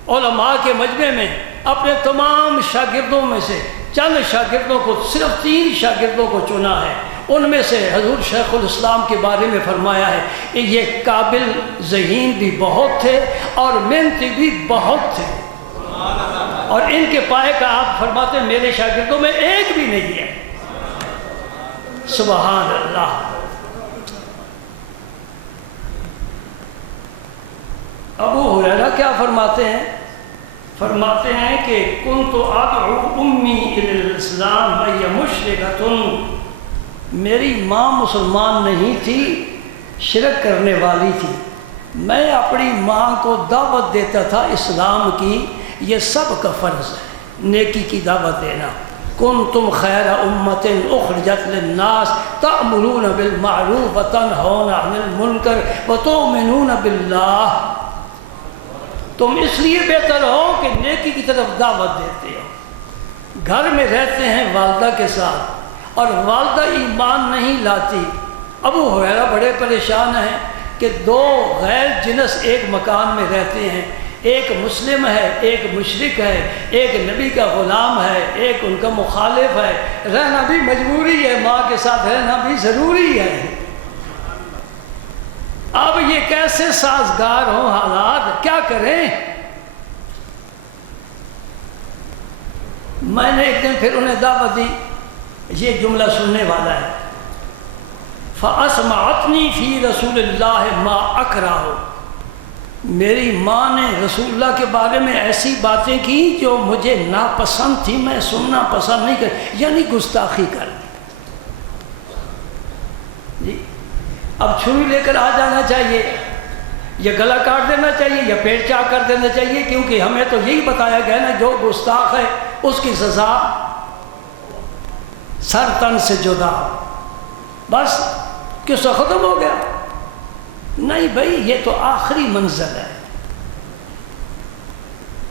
علماء کے مجمع میں اپنے تمام شاگردوں میں سے چند شاگردوں کو، صرف 3 شاگردوں کو چنا ہے۔ ان میں سے حضور شیخ الاسلام کے بارے میں فرمایا ہے کہ یہ قابل ذہین بھی بہت تھے اور محنتی بھی بہت تھے، اور ان کے پائے کا آپ فرماتے ہیں میرے شاگردوں میں ایک بھی نہیں ہے۔ سبحان اللہ۔ ابو ہریرہ کیا فرماتے ہیں؟ فرماتے ہیں کہ کنت ادعو امی الی الاسلام وہی مشرکۃ، میری ماں مسلمان نہیں تھی، شرک کرنے والی تھی، میں اپنی ماں کو دعوت دیتا تھا اسلام کی۔ یہ سب کا فرض ہے، نیکی کی دعوت دینا۔ کنتم خیر امۃ اخرجت للناس تأمرون بالمعروف وتنہون عن المنکر وتؤمنون باللہ۔ تم اس لیے بہتر ہو کہ نیکی کی طرف دعوت دیتے ہو۔ گھر میں رہتے ہیں والدہ کے ساتھ اور والدہ ایمان نہیں لاتی۔ ابو ہریرہ بڑے پریشان ہیں کہ 2 غیر جنس ایک مکان میں رہتے ہیں، ایک مسلم ہے، ایک مشرک ہے، ایک نبی کا غلام ہے، ایک ان کا مخالف ہے، رہنا بھی مجبوری ہے، ماں کے ساتھ رہنا بھی ضروری ہے۔ اب یہ کیسے سازگار ہوں حالات، کیا کریں؟ میں نے ایک دن پھر انہیں دعوت دی، یہ جملہ سننے والا ہے، فَأَسْمَعَتْنِي فِي رَسُولِ اللَّهِ مَا أَكْرَهُ۔ میری ماں نے رسول اللہ کے بارے میں ایسی باتیں کی جو مجھے ناپسند تھی، میں سننا پسند نہیں کر، یعنی گستاخی کر دی۔ اب چھری لے کر آ جانا چاہیے، یا گلا کاٹ دینا چاہیے، یا پیٹ چاک کر دینا چاہیے، کیونکہ ہمیں تو یہی بتایا گیا نا جو گستاخ ہے اس کی سزا سر تن سے جدا۔ بس قصہ ختم ہو گیا؟ نہیں بھائی، یہ تو آخری منزل ہے،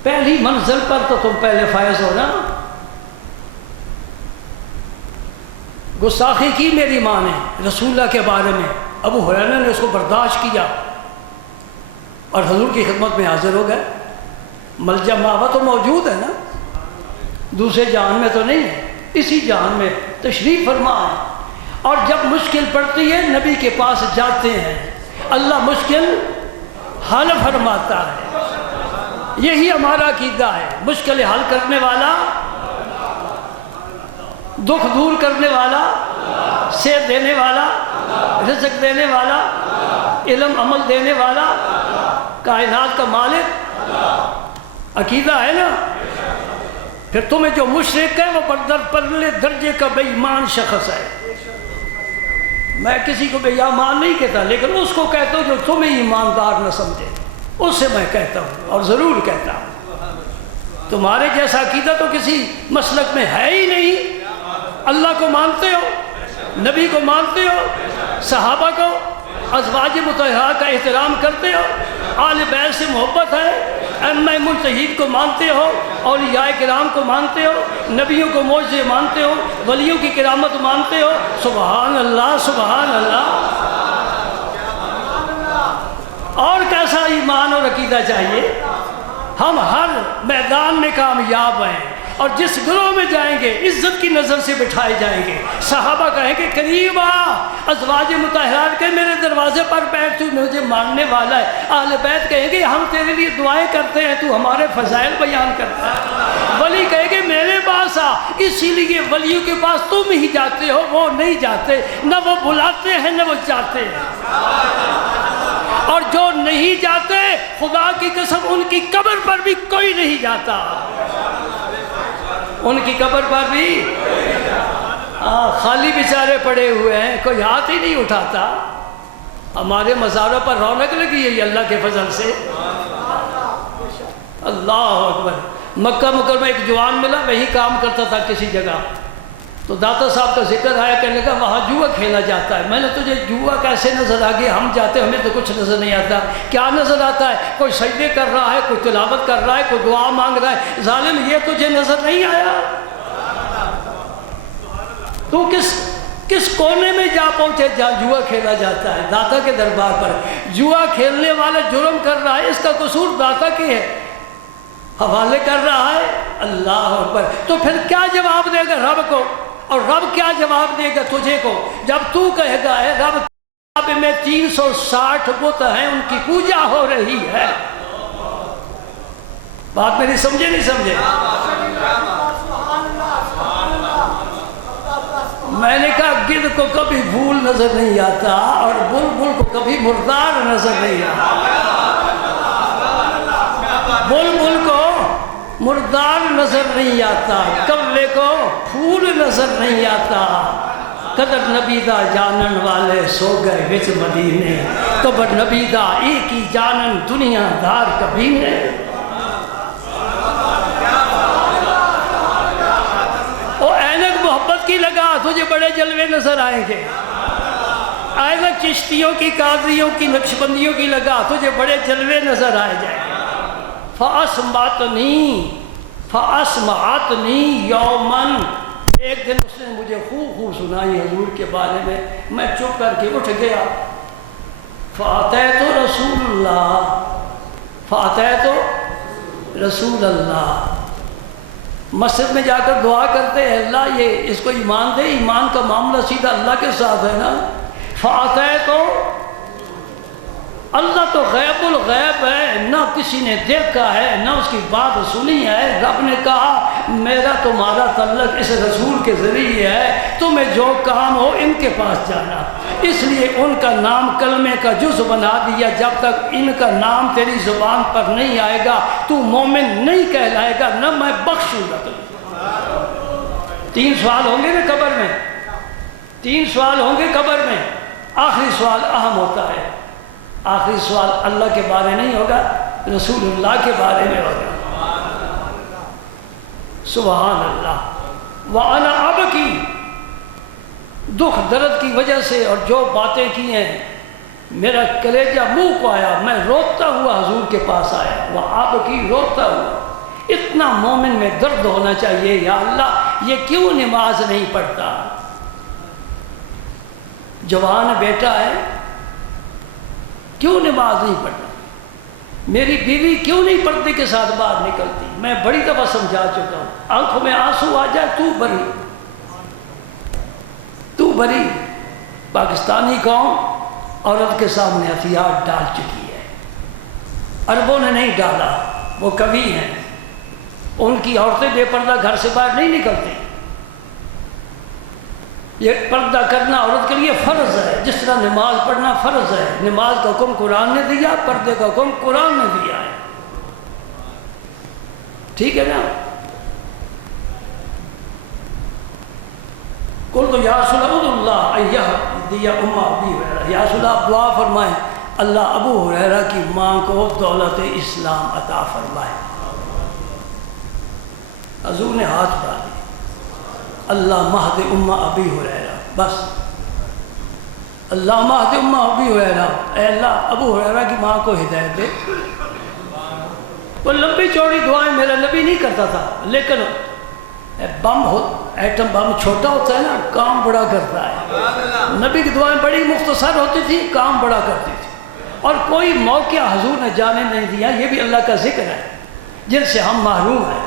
پہلی منزل پر تو تم پہلے فائز ہو نا۔ گستاخی کی میری ماں نے رسول اللہ کے بارے میں، ابو ہریرہ نے اس کو برداشت کیا اور حضور کی خدمت میں حاضر ہو گئے۔ ملجا ماوا تو موجود ہے نا، دوسرے جہان میں تو نہیں ہے۔ اسی جہان میں تشریف فرما ہے، اور جب مشکل پڑتی ہے نبی کے پاس جاتے ہیں، اللہ مشکل حل فرماتا ہے۔ یہی ہمارا عقیدہ ہے، مشکل حل کرنے والا، دکھ دور کرنے والا، صحت دینے والا، رزق دینے والا، علم عمل دینے والا، کائنات کا مالک، عقیدہ ہے نا؟ پھر تمہیں جو مشرک ہے وہ پرلے درجے کا بے ایمان شخص ہے۔ میں کسی کو بے ایمان نہیں کہتا، لیکن اس کو کہتا ہوں جو تمہیں ایماندار نہ سمجھے، اس سے میں کہتا ہوں، اور ضرور کہتا ہوں۔ تمہارے جیسا عقیدہ تو کسی مسلک میں ہے ہی نہیں۔ اللہ کو مانتے ہو، نبی کو مانتے ہو، صحابہ کو، ازواج مطہرات کا احترام کرتے ہو، آل بیت سے محبت ہے، ائمہ مجتہدین کو مانتے ہو، اولیاء کرام کو مانتے ہو، نبیوں کو معجزے مانتے ہو، ولیوں کی کرامت مانتے ہو، سبحان اللہ سبحان اللہ۔ اور کیسا ایمان اور عقیدہ چاہیے؟ ہم ہر میدان میں کامیاب ہیں، اور جس گروہ میں جائیں گے عزت کی نظر سے بٹھائے جائیں گے۔ صحابہ کہیں گے قریب آ، ازواج مطہرات کے میرے دروازے پر بیٹھ، تو مجھے ماننے والا ہے۔ اہل بیت کہیں گے ہم تیرے لیے دعائیں کرتے ہیں، تو ہمارے فضائل بیان کرتا ہے۔ ولی کہیں گے میرے پاس آ، اسی لیے ولیوں کے پاس تم ہی جاتے ہو، وہ نہیں جاتے، نہ وہ بلاتے ہیں نہ وہ جاتے ہیں۔ اور جو نہیں جاتے، خدا کی قسم ان کی قبر پر بھی کوئی نہیں جاتا، ان کی قبر پر بھی خالی بیچارے پڑے ہوئے ہیں، کوئی ہاتھ ہی نہیں اٹھاتا۔ ہمارے مزاروں پر رونق لگی ہے اللہ کے فضل سے۔ اللہ اکبر۔ مکہ مکرمہ ایک جوان ملا، وہی کام کرتا تھا کسی جگہ، تو داتا صاحب کا ذکر آیا، کہنے لگا وہاں جوا کھیلا جاتا ہے۔ میں نے تجھے جوا کیسے نظر آ گیا؟ ہم جاتے ہمیں تو کچھ نظر نہیں آتا۔ کیا نظر آتا ہے؟ کوئی سجدے کر رہا ہے، کوئی تلاوت کر رہا ہے، کوئی دعا مانگ رہا ہے۔ ظالم، یہ تجھے نظر نہیں آیا؟ تو کس کونے میں جا پہنچے جہاں جوا کھیلا جاتا ہے؟ داتا کے دربار پر۔ جوا کھیلنے والا جرم کر رہا ہے، اس کا قصور داتا کے ہے، حوالے کر رہا ہے۔ اللہ اکبر۔ تو پھر کیا جواب دے گا رب کو؟ اور رب کیا جواب دے گا تجھے کو جب تو کہے گا ہے رب کعبے میں 360 بت ہیں، ان کی پوجا ہو رہی ہے؟ بات میری سمجھے نہیں سمجھے؟ میں نے کہا گدھ کو کبھی بھول نظر نہیں آتا، اور بلبل کو کبھی مردار نظر نہیں آتا۔ بلبل کو مردار نظر نہیں آتا، کوے کو پھول نظر نہیں آتا۔ قدر نبی دا جانن والے سو گئے وچ مدینے، قبر نبی دا ایک ہی جانن دنیا دار کبینے۔ او اینک محبت کی لگا، تجھے بڑے جلوے نظر آئیں گے۔ اینک چشتیوں کی، قادریوں کی، نقشبندیوں کی لگا، تجھے بڑے جلوے نظر آئے جائیں۔ فَأَسْمَعَتْنِي یومن، ایک دن اس نے مجھے خوب سنائی حضور کے بارے میں، میں چپ کر کے اٹھ گیا۔ فَأَتَيْتُ رسول اللہ، مسجد میں جا کر دعا کرتے ہیں اللہ یہ اس کو ایمان دے، ایمان کا معاملہ سیدھا اللہ کے ساتھ ہے نا۔ فَأَتَيْتُ، اللہ تو غیب الغیب ہے، نہ کسی نے دیکھا ہے نہ اس کی بات سنی ہے۔ رب نے کہا میرا تمہارا تعلق اس رسول کے ذریعے ہے، تمہیں جو کام ہو ان کے پاس جانا۔ اس لیے ان کا نام کلمے کا جز بنا دیا، جب تک ان کا نام تیری زبان پر نہیں آئے گا تو مومن نہیں کہلائے گا، نہ میں بخشوں گا تمہیں۔ 3 سوال ہوں گے نا قبر میں، 3 سوال ہوں گے قبر میں۔ آخری سوال اہم ہوتا ہے، آخری سوال اللہ کے بارے نہیں ہوگا، رسول اللہ کے بارے میں ہوگا۔ سبحان اللہ۔ وَأَنَا أَبْكِي، دکھ درد کی وجہ سے اور جو باتیں کی ہیں میرا کلیجہ منہ کو آیا، میں روتا ہوا حضور کے پاس آیا۔ وَأَبْكِي، روتا ہوا۔ اتنا مومن میں درد ہونا چاہیے، یا اللہ یہ کیوں نماز نہیں پڑھتا؟ جوان بیٹا ہے، کیوں نماز نہیں پڑھتا؟ میری بیوی کیوں نہیں پردے کے ساتھ باہر نکلتی؟ میں بڑی دفعہ سمجھا چکا ہوں، آنکھوں میں آنسو آ جائے تو بری، بھری پاکستانی قوم عورت کے سامنے ہتھیار ڈال چکی ہے. عربوں نے نہیں ڈالا، وہ کبھی ہیں. ان کی عورتیں بے پردہ گھر سے باہر نہیں نکلتی. یہ پردہ کرنا عورت کے لیے فرض ہے، جس طرح نماز پڑھنا فرض ہے. نماز کا حکم قرآن نے دیا، پردے کا حکم قرآن نے دیا ہے. ٹھیک ہے نا؟ قل تو یا رسول اللہ ایہ ام ابی ہریرہ، یا رسول اللہ دعا فرمائیں اللہ ابو ہریرہ کی ماں کو دولت اسلام عطا فرمائے. حضور نے ہاتھ اٹھا دیا، اللہ مہد ام ابی ہریرہ. بس اللہ مہد ام ابی ہریرہ، اے اللہ ابو ہریرہ کی ماں کو ہدایت دے. وہ لمبی چوڑی دعائیں میرا نبی نہیں کرتا تھا، لیکن ایٹم بم چھوٹا ہوتا ہے نا، کام بڑا کرتا ہے. نبی کی دعائیں بڑی مختصر ہوتی تھی، کام بڑا کرتی تھی. اور کوئی موقع حضور نے جانے نہیں دیا. یہ بھی اللہ کا ذکر ہے جن سے ہم محروم ہیں.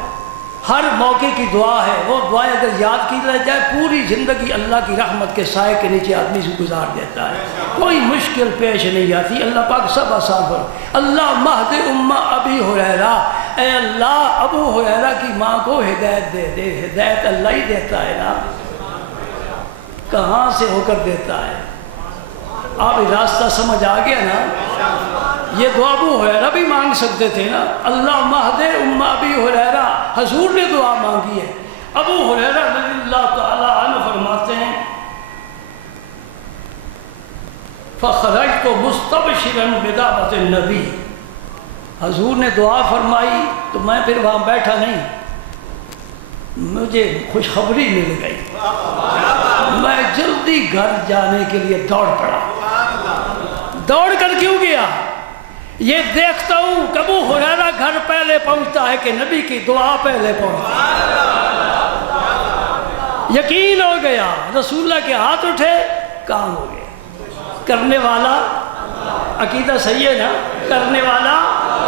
ہر موقع کی دعا ہے، وہ دعائیں اگر یاد کی جائے پوری زندگی اللہ کی رحمت کے سائے کے نیچے آدمی سے گزار دیتا ہے. کوئی مشکل پیش نہیں آتی. اللہ پاک سب آسان پر. اللہ مہد ام ابی ہریرہ، اے اللہ ابو ہریرہ کی ماں کو ہدایت دے دے. ہدایت اللہ ہی دیتا ہے نا، کہاں سے ہو کر دیتا ہے. آپ راستہ سمجھ آ گیا نا. یہ دعا ابو ہریرہ بھی مانگ سکتے تھے نا. اللہ مہد ام ابی ہریرہ، حضور نے دعا مانگی ہے. ابو ہریرہ رضی اللہ تعالی عنہ فرماتے ہیں فخرجت مستبشرا بدعوت النبی. حضور نے دعا فرمائی تو میں پھر وہاں بیٹھا نہیں، مجھے خوشخبری مل گئی. میں جلدی گھر جانے کے لیے دوڑ پڑا. دوڑ کر کیوں گیا؟ یہ دیکھتا ہوں کہ ابو ہریرہ گھر پہلے پہنچتا ہے کہ نبی کی دعا پہلے پہنچتا ہے. یقین ہو گیا. رسول اللہ کے ہاتھ اٹھے، کام ہو گیا. کرنے والا عقیدہ صحیح ہے نا، کرنے والا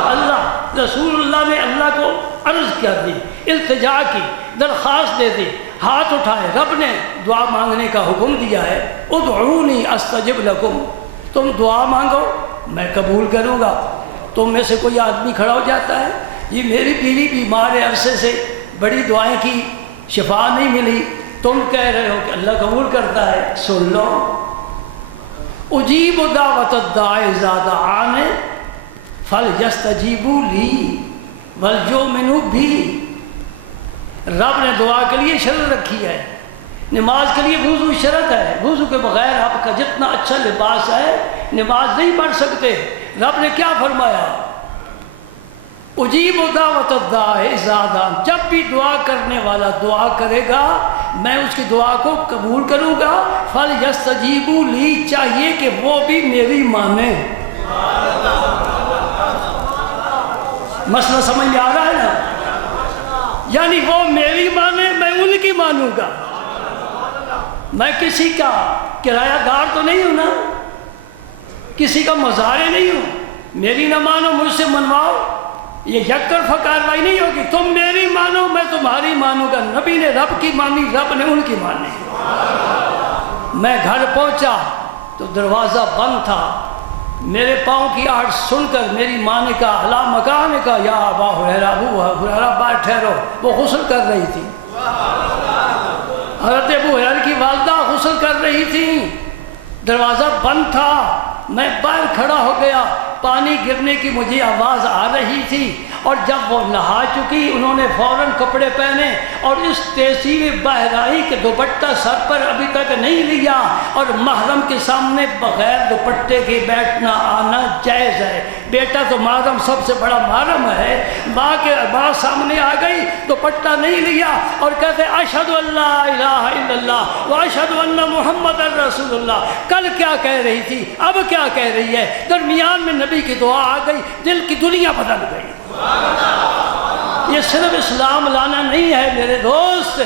اللہ. رسول اللہ نے اللہ کو عرض کر دی، التجا کی، درخواست دے دی، ہاتھ اٹھائے. رب نے دعا مانگنے کا حکم دیا ہے، ادعونی استجب لکم. تم دعا مانگو میں قبول کروں گا. تم میں سے کوئی آدمی کھڑا ہو جاتا ہے، یہ میری بیوی بیمار ہے، عرصے سے بڑی دعائیں کی، شفا نہیں ملی. تم کہہ رہے ہو کہ اللہ قبول کرتا ہے. سن لو، اجیب دعوت الداعی اذا دعان فلیستجیبوا لی وليؤمنوا بی. رب نے دعا کے لیے شرط رکھی ہے. نماز کے لیے وضو شرط ہے. وضو کے بغیر آپ کا جتنا اچھا لباس ہے نماز نہیں پڑھ سکتے. رب نے کیا فرمایا؟ اجیب دعوت الداعی اذا دعان. جب بھی دعا کرنے والا دعا کرے گا میں اس کی دعا کو قبول کروں گا. فلیستجیبوا لی، چاہیے کہ وہ بھی میری مانے. مسئلہ سمجھ میں آ رہا ہے نا؟ یعنی وہ میری مانے، میں ان کی مانوں گا. میں کسی کا کرایہ دار تو نہیں ہوں نا، کسی کا مظاہرے نہیں ہوں. میری نہ مانو مجھ سے منواؤ، یہ یک طرفہ کاروائی نہیں ہوگی. تم میری مانو میں تمہاری مانوں گا. نبی نے رب کی مانی، رب نے ان کی مانی. میں گھر پہنچا تو دروازہ بند تھا. میرے پاؤں کی آہٹ سن کر میری ماں نے کہا، الا مکان کا یا ابا ہریرہ، ابو ہریرہ باہر ٹھہرو. وہ غسل کر رہی تھی. حضرت ابو ہریرہ کی والدہ غسل کر رہی تھی. دروازہ بند تھا. میں باہر کھڑا ہو گیا. پانی گرنے کی مجھے آواز آ رہی تھی. اور جب وہ نہا چکی انہوں نے فوراً کپڑے پہنے اور اس تیزی باہر آئی کہ دوپٹہ سر پر ابھی تک نہیں لیا. اور محرم کے سامنے بغیر دوپٹے کے بیٹھنا آنا جائز ہے. بیٹا تو محرم سب سے بڑا محرم ہے. ماں سامنے آ گئی، دوپٹہ نہیں لیا اور کہتے اشہد ان لا الہ الا اللہ و اشہد ان محمد رسول اللہ. کل کیا کہہ رہی تھی، اب کیا کہہ رہی ہے. درمیان میں نبی کی دعا آ گئی، دل کی دنیا بدل گئی. یہ صرف اسلام لانا نہیں ہے میرے دوست.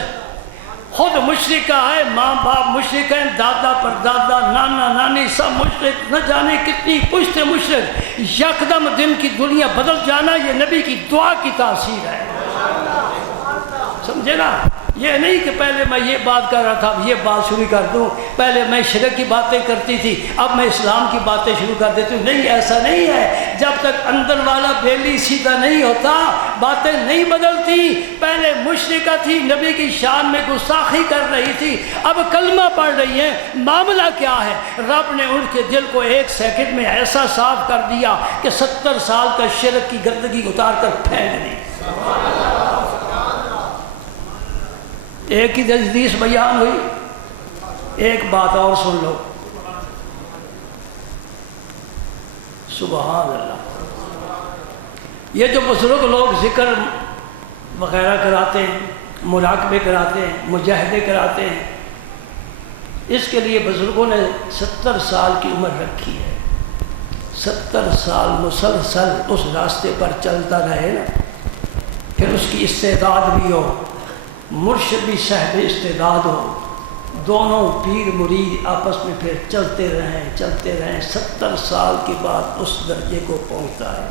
خود مشرکہ ہے، ماں باپ مشرک ہیں، دادا پردادا نانا نانی سب مشرک، نہ جانے کتنی پشتے مشرک. یکدم دن کی دنیا بدل جانا یہ نبی کی دعا کی تاثیر ہے. سمجھے نا؟ یہ نہیں کہ پہلے میں یہ بات کر رہا تھا اب یہ بات شروع کر دوں، پہلے میں شرک کی باتیں کرتی تھی اب میں اسلام کی باتیں شروع کر دیتی ہوں. نہیں، ایسا نہیں ہے. جب تک اندر والا بیلی سیدھا نہیں ہوتا باتیں نہیں بدلتی. پہلے مشرکہ تھی، نبی کی شان میں گستاخی کر رہی تھی، اب کلمہ پڑھ رہی ہے. معاملہ کیا ہے؟ رب نے ان کے دل کو 1 سیکنڈ میں ایسا صاف کر دیا کہ 70 سال کا شرک کی گندگی اتار کر پھینک دی. ایک ہی حدیث بیان ہوئی. ایک بات اور سن لو. سبحان اللہ. یہ جو بزرگ لوگ ذکر وغیرہ کراتے ہیں، مراقبے کراتے ہیں، مجاہدے کراتے ہیں، اس کے لیے بزرگوں نے 70 سال کی عمر رکھی ہے. 70 سال مسلسل اس راستے پر چلتا رہے نا، پھر اس کی استعداد بھی ہو، مرشد بھی صاحب استعداد ہو، دونوں پیر مرید آپس میں پھر چلتے رہیں 70 سال کے بعد اس درجے کو پہنچتا ہے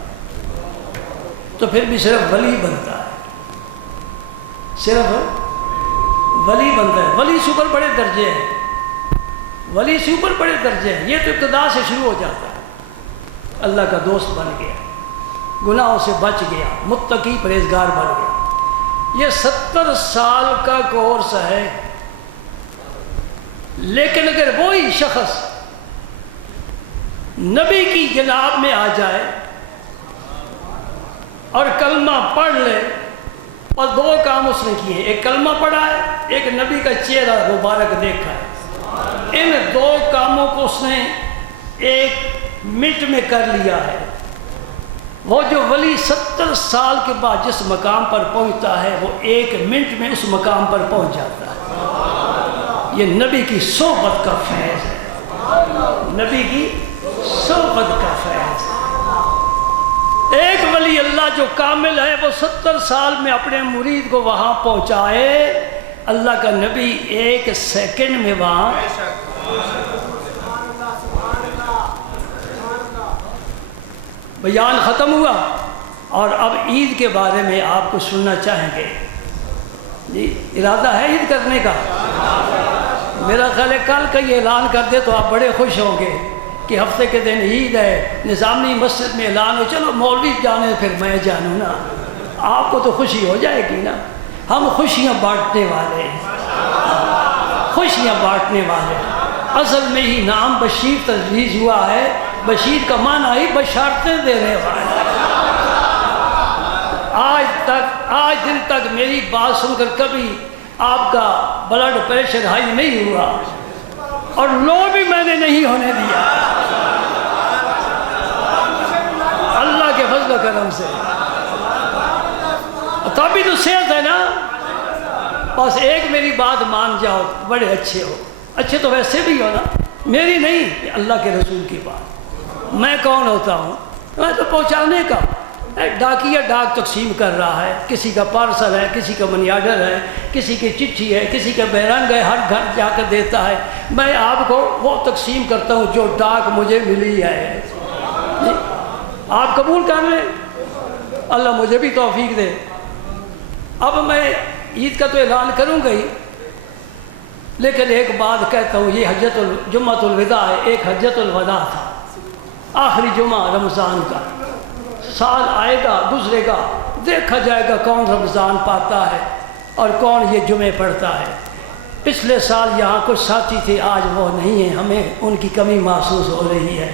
تو پھر بھی صرف ولی بنتا ہے. صرف ولی بنتا ہے. ولی سے اوپر بڑے درجے ہیں، ولی سے اوپر بڑے درجے ہیں. یہ تو ابتدا سے شروع ہو جاتا ہے. اللہ کا دوست بن گیا، گناہوں سے بچ گیا، متقی پرہیزگار بن گیا. یہ 70 سال کا کورس ہے. لیکن اگر وہی شخص نبی کی جناب میں آ جائے اور کلمہ پڑھ لے، اور 2 کام اس نے کیے، ایک کلمہ پڑھا ہے، ایک نبی کا چہرہ مبارک دیکھا ہے، ان 2 کاموں کو اس نے 1 منٹ میں کر لیا ہے. وہ جو ولی 70 سال کے بعد جس مقام پر پہنچتا ہے وہ 1 منٹ میں اس مقام پر پہنچ جاتا ہے. یہ نبی کی صحبت کا فیض ہے، نبی کی صحبت کا فیض ہے. ایک ولی اللہ جو کامل ہے وہ 70 سال میں اپنے مرید کو وہاں پہنچائے. اللہ کا نبی 1 سیکنڈ میں وہاں. بیان ختم ہوا اور اب عید کے بارے میں آپ کو سننا چاہیں گے. جی ارادہ ہے عید کرنے کا؟ میرا خیال ہے کل کا یہ اعلان کر دے تو آپ بڑے خوش ہوں گے کہ ہفتے کے دن عید ہے، نظامی مسجد میں اعلان ہو، چلو مولوی جانے پھر میں جانوں نا. آپ کو تو خوشی ہو جائے گی نا. ہم خوشیاں بانٹنے والے ہیں، خوشیاں بانٹنے والے ہیں. اصل میں ہی نام بشیر تجویز ہوا ہے. بشیر کا معنی ہی بشارتیں دینے والے. آج دن تک میری بات سن کر کبھی آپ کا بلڈ پریشر ہائی نہیں ہوا اور لو بھی میں نے نہیں ہونے دیا اللہ کے فضل و کرم سے. تبھی تو صحت ہے نا. بس ایک میری بات مان جاؤ، بڑے اچھے ہو. اچھے تو ویسے بھی ہو نا، میری نہیں، اللہ کے رسول کی بات. میں کون ہوتا ہوں؟ میں تو پہنچانے کا. ڈاکیہ ڈاک تقسیم کر رہا ہے، کسی کا پارسل ہے، کسی کا منی آرڈر ہے، کسی کی چٹھی ہے، کسی کا بیرنگ ہے، ہر گھر جا کر دیتا ہے. میں آپ کو وہ تقسیم کرتا ہوں جو ڈاک مجھے ملی ہے. آپ قبول کر لیں، اللہ مجھے بھی توفیق دے. اب میں عید کا تو اعلان کروں گا ہی، لیکن ایک بات کہتا ہوں. یہ جمعۃ الوداع ہے. ایک حجۃ الوداع تھا، آخری جمعہ رمضان کا. سال آئے گا گزرے گا، دیکھا جائے گا کون رمضان پاتا ہے اور کون یہ جمعے پڑھتا ہے. پچھلے سال یہاں کچھ ساتھی تھے، آج وہ نہیں ہیں. ہمیں ان کی کمی محسوس ہو رہی ہے.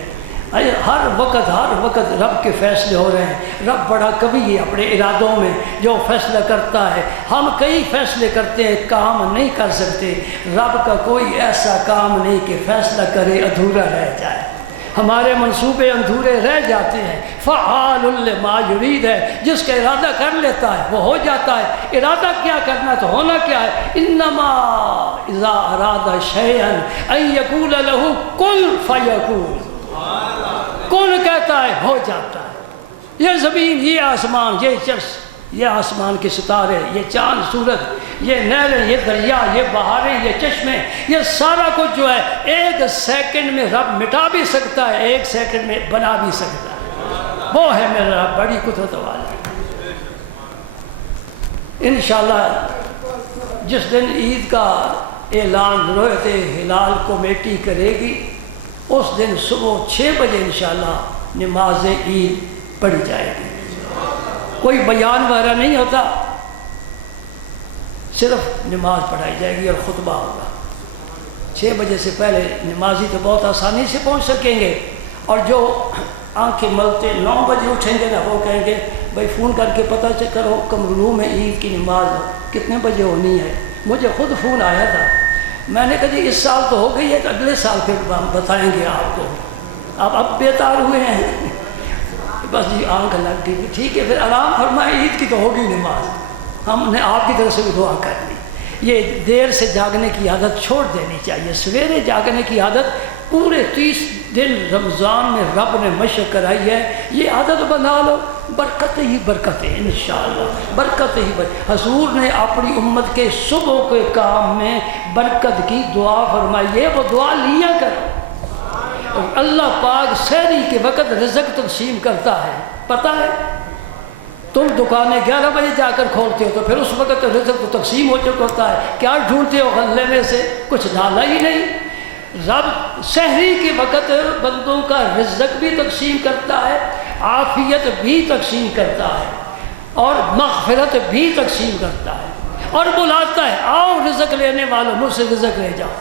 ہر وقت رب کے فیصلے ہو رہے ہیں. رب بڑا کبھی ہے اپنے ارادوں میں جو فیصلہ کرتا ہے. ہم کئی فیصلے کرتے ہیں، کام نہیں کر سکتے. رب کا کوئی ایسا کام نہیں کہ فیصلہ کرے ادھورا رہ جائے. ہمارے منصوبے ادھورے رہ جاتے ہیں. فعال لما یرید ہے، جس کا ارادہ کر لیتا ہے وہ ہو جاتا ہے. ارادہ کیا کرنا تو ہونا کیا ہے. انما اذا اراد شیئا ان یقول له کن فیکون. کون کہتا ہے ہو جاتا ہے. یہ زمین، یہ آسمان، یہ چرس، یہ آسمان کے ستارے، یہ چاند سورج، یہ نہریں، یہ دریا، یہ بہاریں، یہ چشمے، یہ سارا کچھ جو ہے 1 سیکنڈ میں رب مٹا بھی سکتا ہے، 1 سیکنڈ میں بنا بھی سکتا ہے. وہ ہے میرا رب، بڑی قدرت والا. انشاءاللہ جس دن عید کا اعلان رویت ہلال کمیٹی کرے گی اس دن صبح 6 بجے انشاءاللہ نماز عید پڑھی جائے گی. کوئی بیان وغیرہ نہیں ہوتا، صرف نماز پڑھائی جائے گی اور خطبہ ہوگا. 6 بجے سے پہلے نمازی تو بہت آسانی سے پہنچ سکیں گے، اور جو آنکھیں ملتے 9 بجے اٹھیں گے نا وہ کہیں گے بھائی فون کر کے پتہ چیک کرو کمرلو میں عید کی نماز کتنے بجے ہونی ہے. مجھے خود فون آیا تھا، میں نے کہا جی اس سال تو ہو گئی ہے تو اگلے سال پھر بتائیں گے آپ کو. آپ اب بیدار ہوئے ہیں، بس جی آنکھ لگ گئی. ٹھیک ہے پھر آرام فرمائے، عید کی تو ہوگی نماز. ہم نے آپ کی طرف سے بھی دعا کر لی. یہ دیر سے جاگنے کی عادت چھوڑ دینی چاہیے. سویرے جاگنے کی عادت پورے 30 دن رمضان میں رب نے مشق کرائی ہے، یہ عادت بنا لو، برکت ہی برکت ہے انشاءاللہ، برکت ہی برکت. حضور نے اپنی امت کے صبح کے کام میں برکت کی دعا فرمائی ہے، وہ دعا لیا کرو. اللہ پاک سحری کے وقت رزق تقسیم کرتا ہے، پتہ ہے. تم دکانیں 11 بجے جا کر کھولتے ہو تو پھر اس وقت رزق تو تقسیم ہو چکا ہوتا ہے. کیا ڈھونڈتے ہو غلے میں سے؟ کچھ ڈالا ہی نہیں. رب سحری کے وقت بندوں کا رزق بھی تقسیم کرتا ہے، عافیت بھی تقسیم کرتا ہے، اور مغفرت بھی تقسیم کرتا ہے، اور بلاتا ہے آؤ رزق لینے والوں مجھ سے رزق لے جاؤ،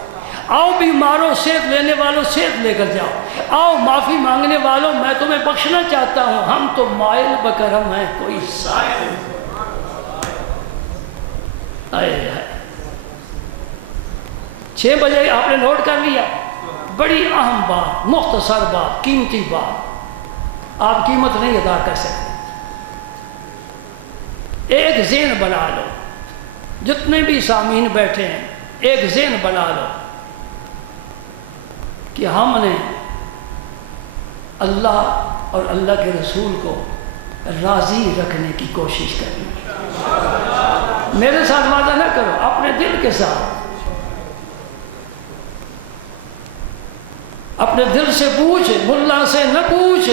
آؤ بیماروں صحت لینے والوں صحت لے کر جاؤ، آؤ معافی مانگنے والوں میں تمہیں بخشنا چاہتا ہوں، ہم تو مائل بکرم ہیں کوئی سائل. آئے 6 بجے آپ نے نوٹ کر لیا. بڑی اہم بات، مختصر بات، قیمتی بات، آپ قیمت نہیں ادا کر سکتے. ایک ذہن بنا لو، جتنے بھی سامعین بیٹھے ہیں ایک ذہن بنا لو کہ ہم نے اللہ اور اللہ کے رسول کو راضی رکھنے کی کوشش کرنی. میرے ساتھ وعدہ نہ کرو، اپنے دل کے ساتھ، اپنے دل سے پوچھ، ملا سے نہ پوچھ.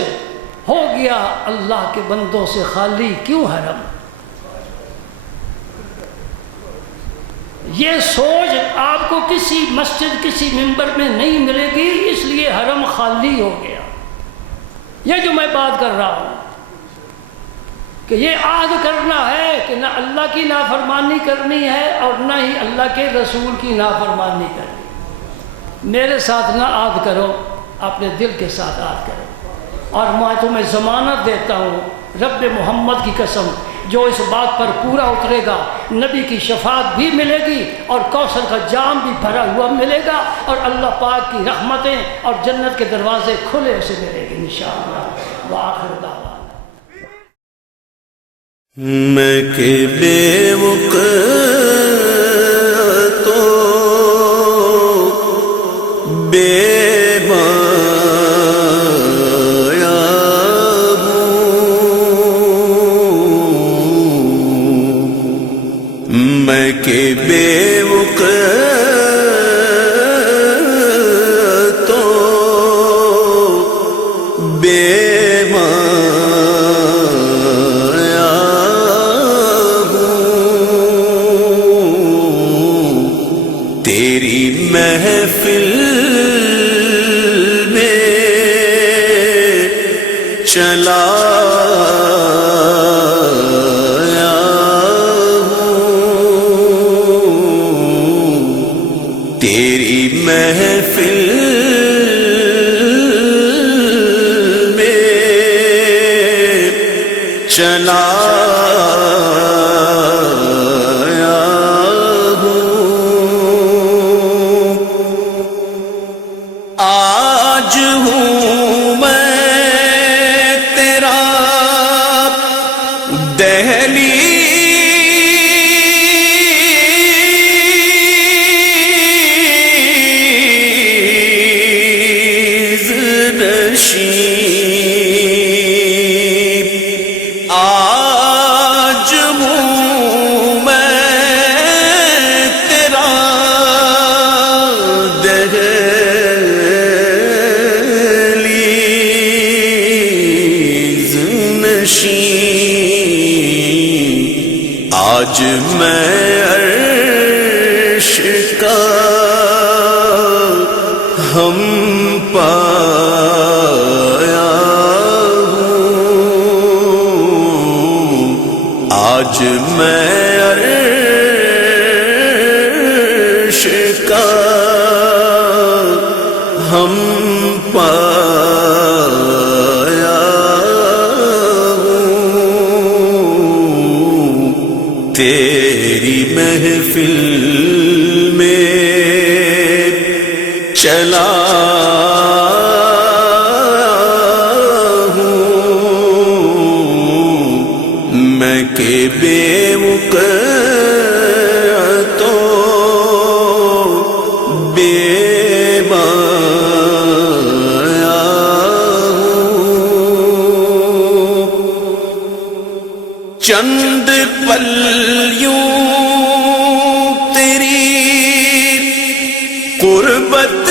ہو گیا اللہ کے بندوں سے خالی کیوں حرم. یہ سوچ آپ کو کسی مسجد کسی منبر میں نہیں ملے گی، اس لیے حرم خالی ہو گیا. یہ جو میں بات کر رہا ہوں کہ یہ عہد کرنا ہے کہ نہ اللہ کی نافرمانی کرنی ہے اور نہ ہی اللہ کے رسول کی نافرمانی کرنی. میرے ساتھ نہ عہد کرو، اپنے دل کے ساتھ عہد کرو. اور میں تمہیں ضمانت دیتا ہوں رب محمد کی قسم، جو اس بات پر پورا اترے گا نبی کی شفاعت بھی ملے گی اور کوثر کا جام بھی بھرا ہوا ملے گا، اور اللہ پاک کی رحمتیں اور جنت کے دروازے کھلے اسے ملے گے انشاءاللہ. وآخر دعوانا میں کہ بے وقت بے مایا ہوں، میں کہ بے وقت بے مایا ہوں، تیری محفل چلا تیری محفل میں چلا آج ہوں میں تیرا دہلیز نشین، آج ہوں میں تیرا دہلیز نشین. آج میں کا ہم پایا ہوں، آج میں عرش کا ہم پایا ہوں، تیری محفل میں چلا ہوں میں کہ بے وقعتوں بے بایا ہوں، چند پل یوں تیری قربت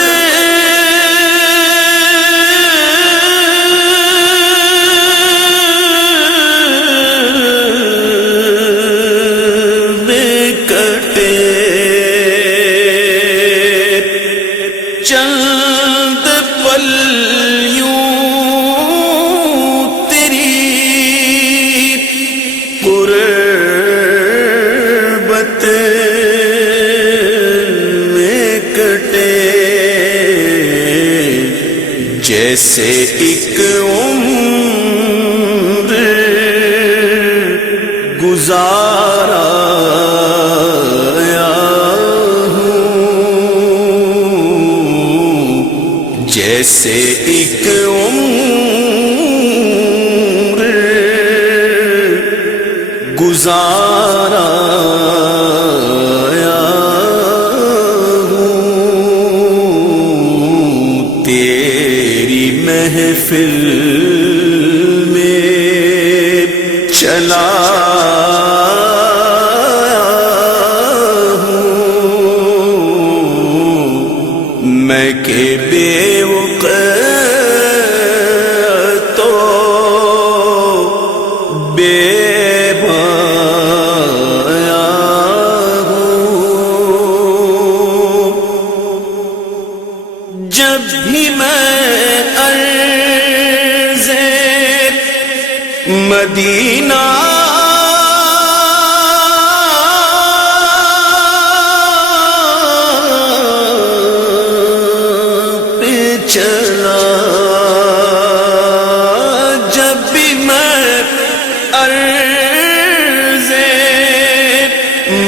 میں کٹے، چند پل یوں تیری قربت میں کٹے، جیسے ایک عمر گزارا ہوں، جیسے ایک عمر گزارا ہوں، تیری محفل میں چلا ہوں میں کہ بے وقعتوں بے بایا ہوں، جب بھی میں عرض مدینہ پہ چلا، جب بھی میں عرض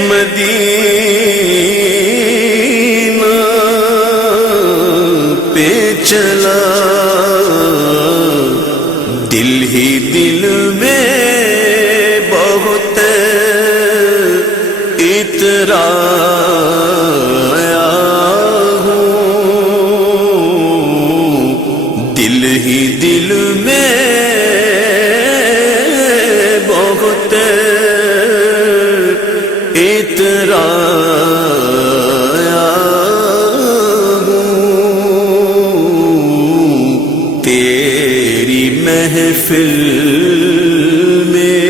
مدینہ پہ چلا، دل ہی دل میں بہت اترایا ہوں، دل ہی دل میں بہت اترایا ہوں، تیری محفل میں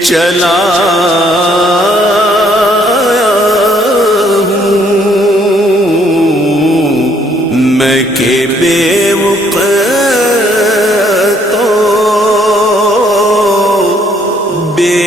چلا ہوں میں کہ بے وقعتوں بے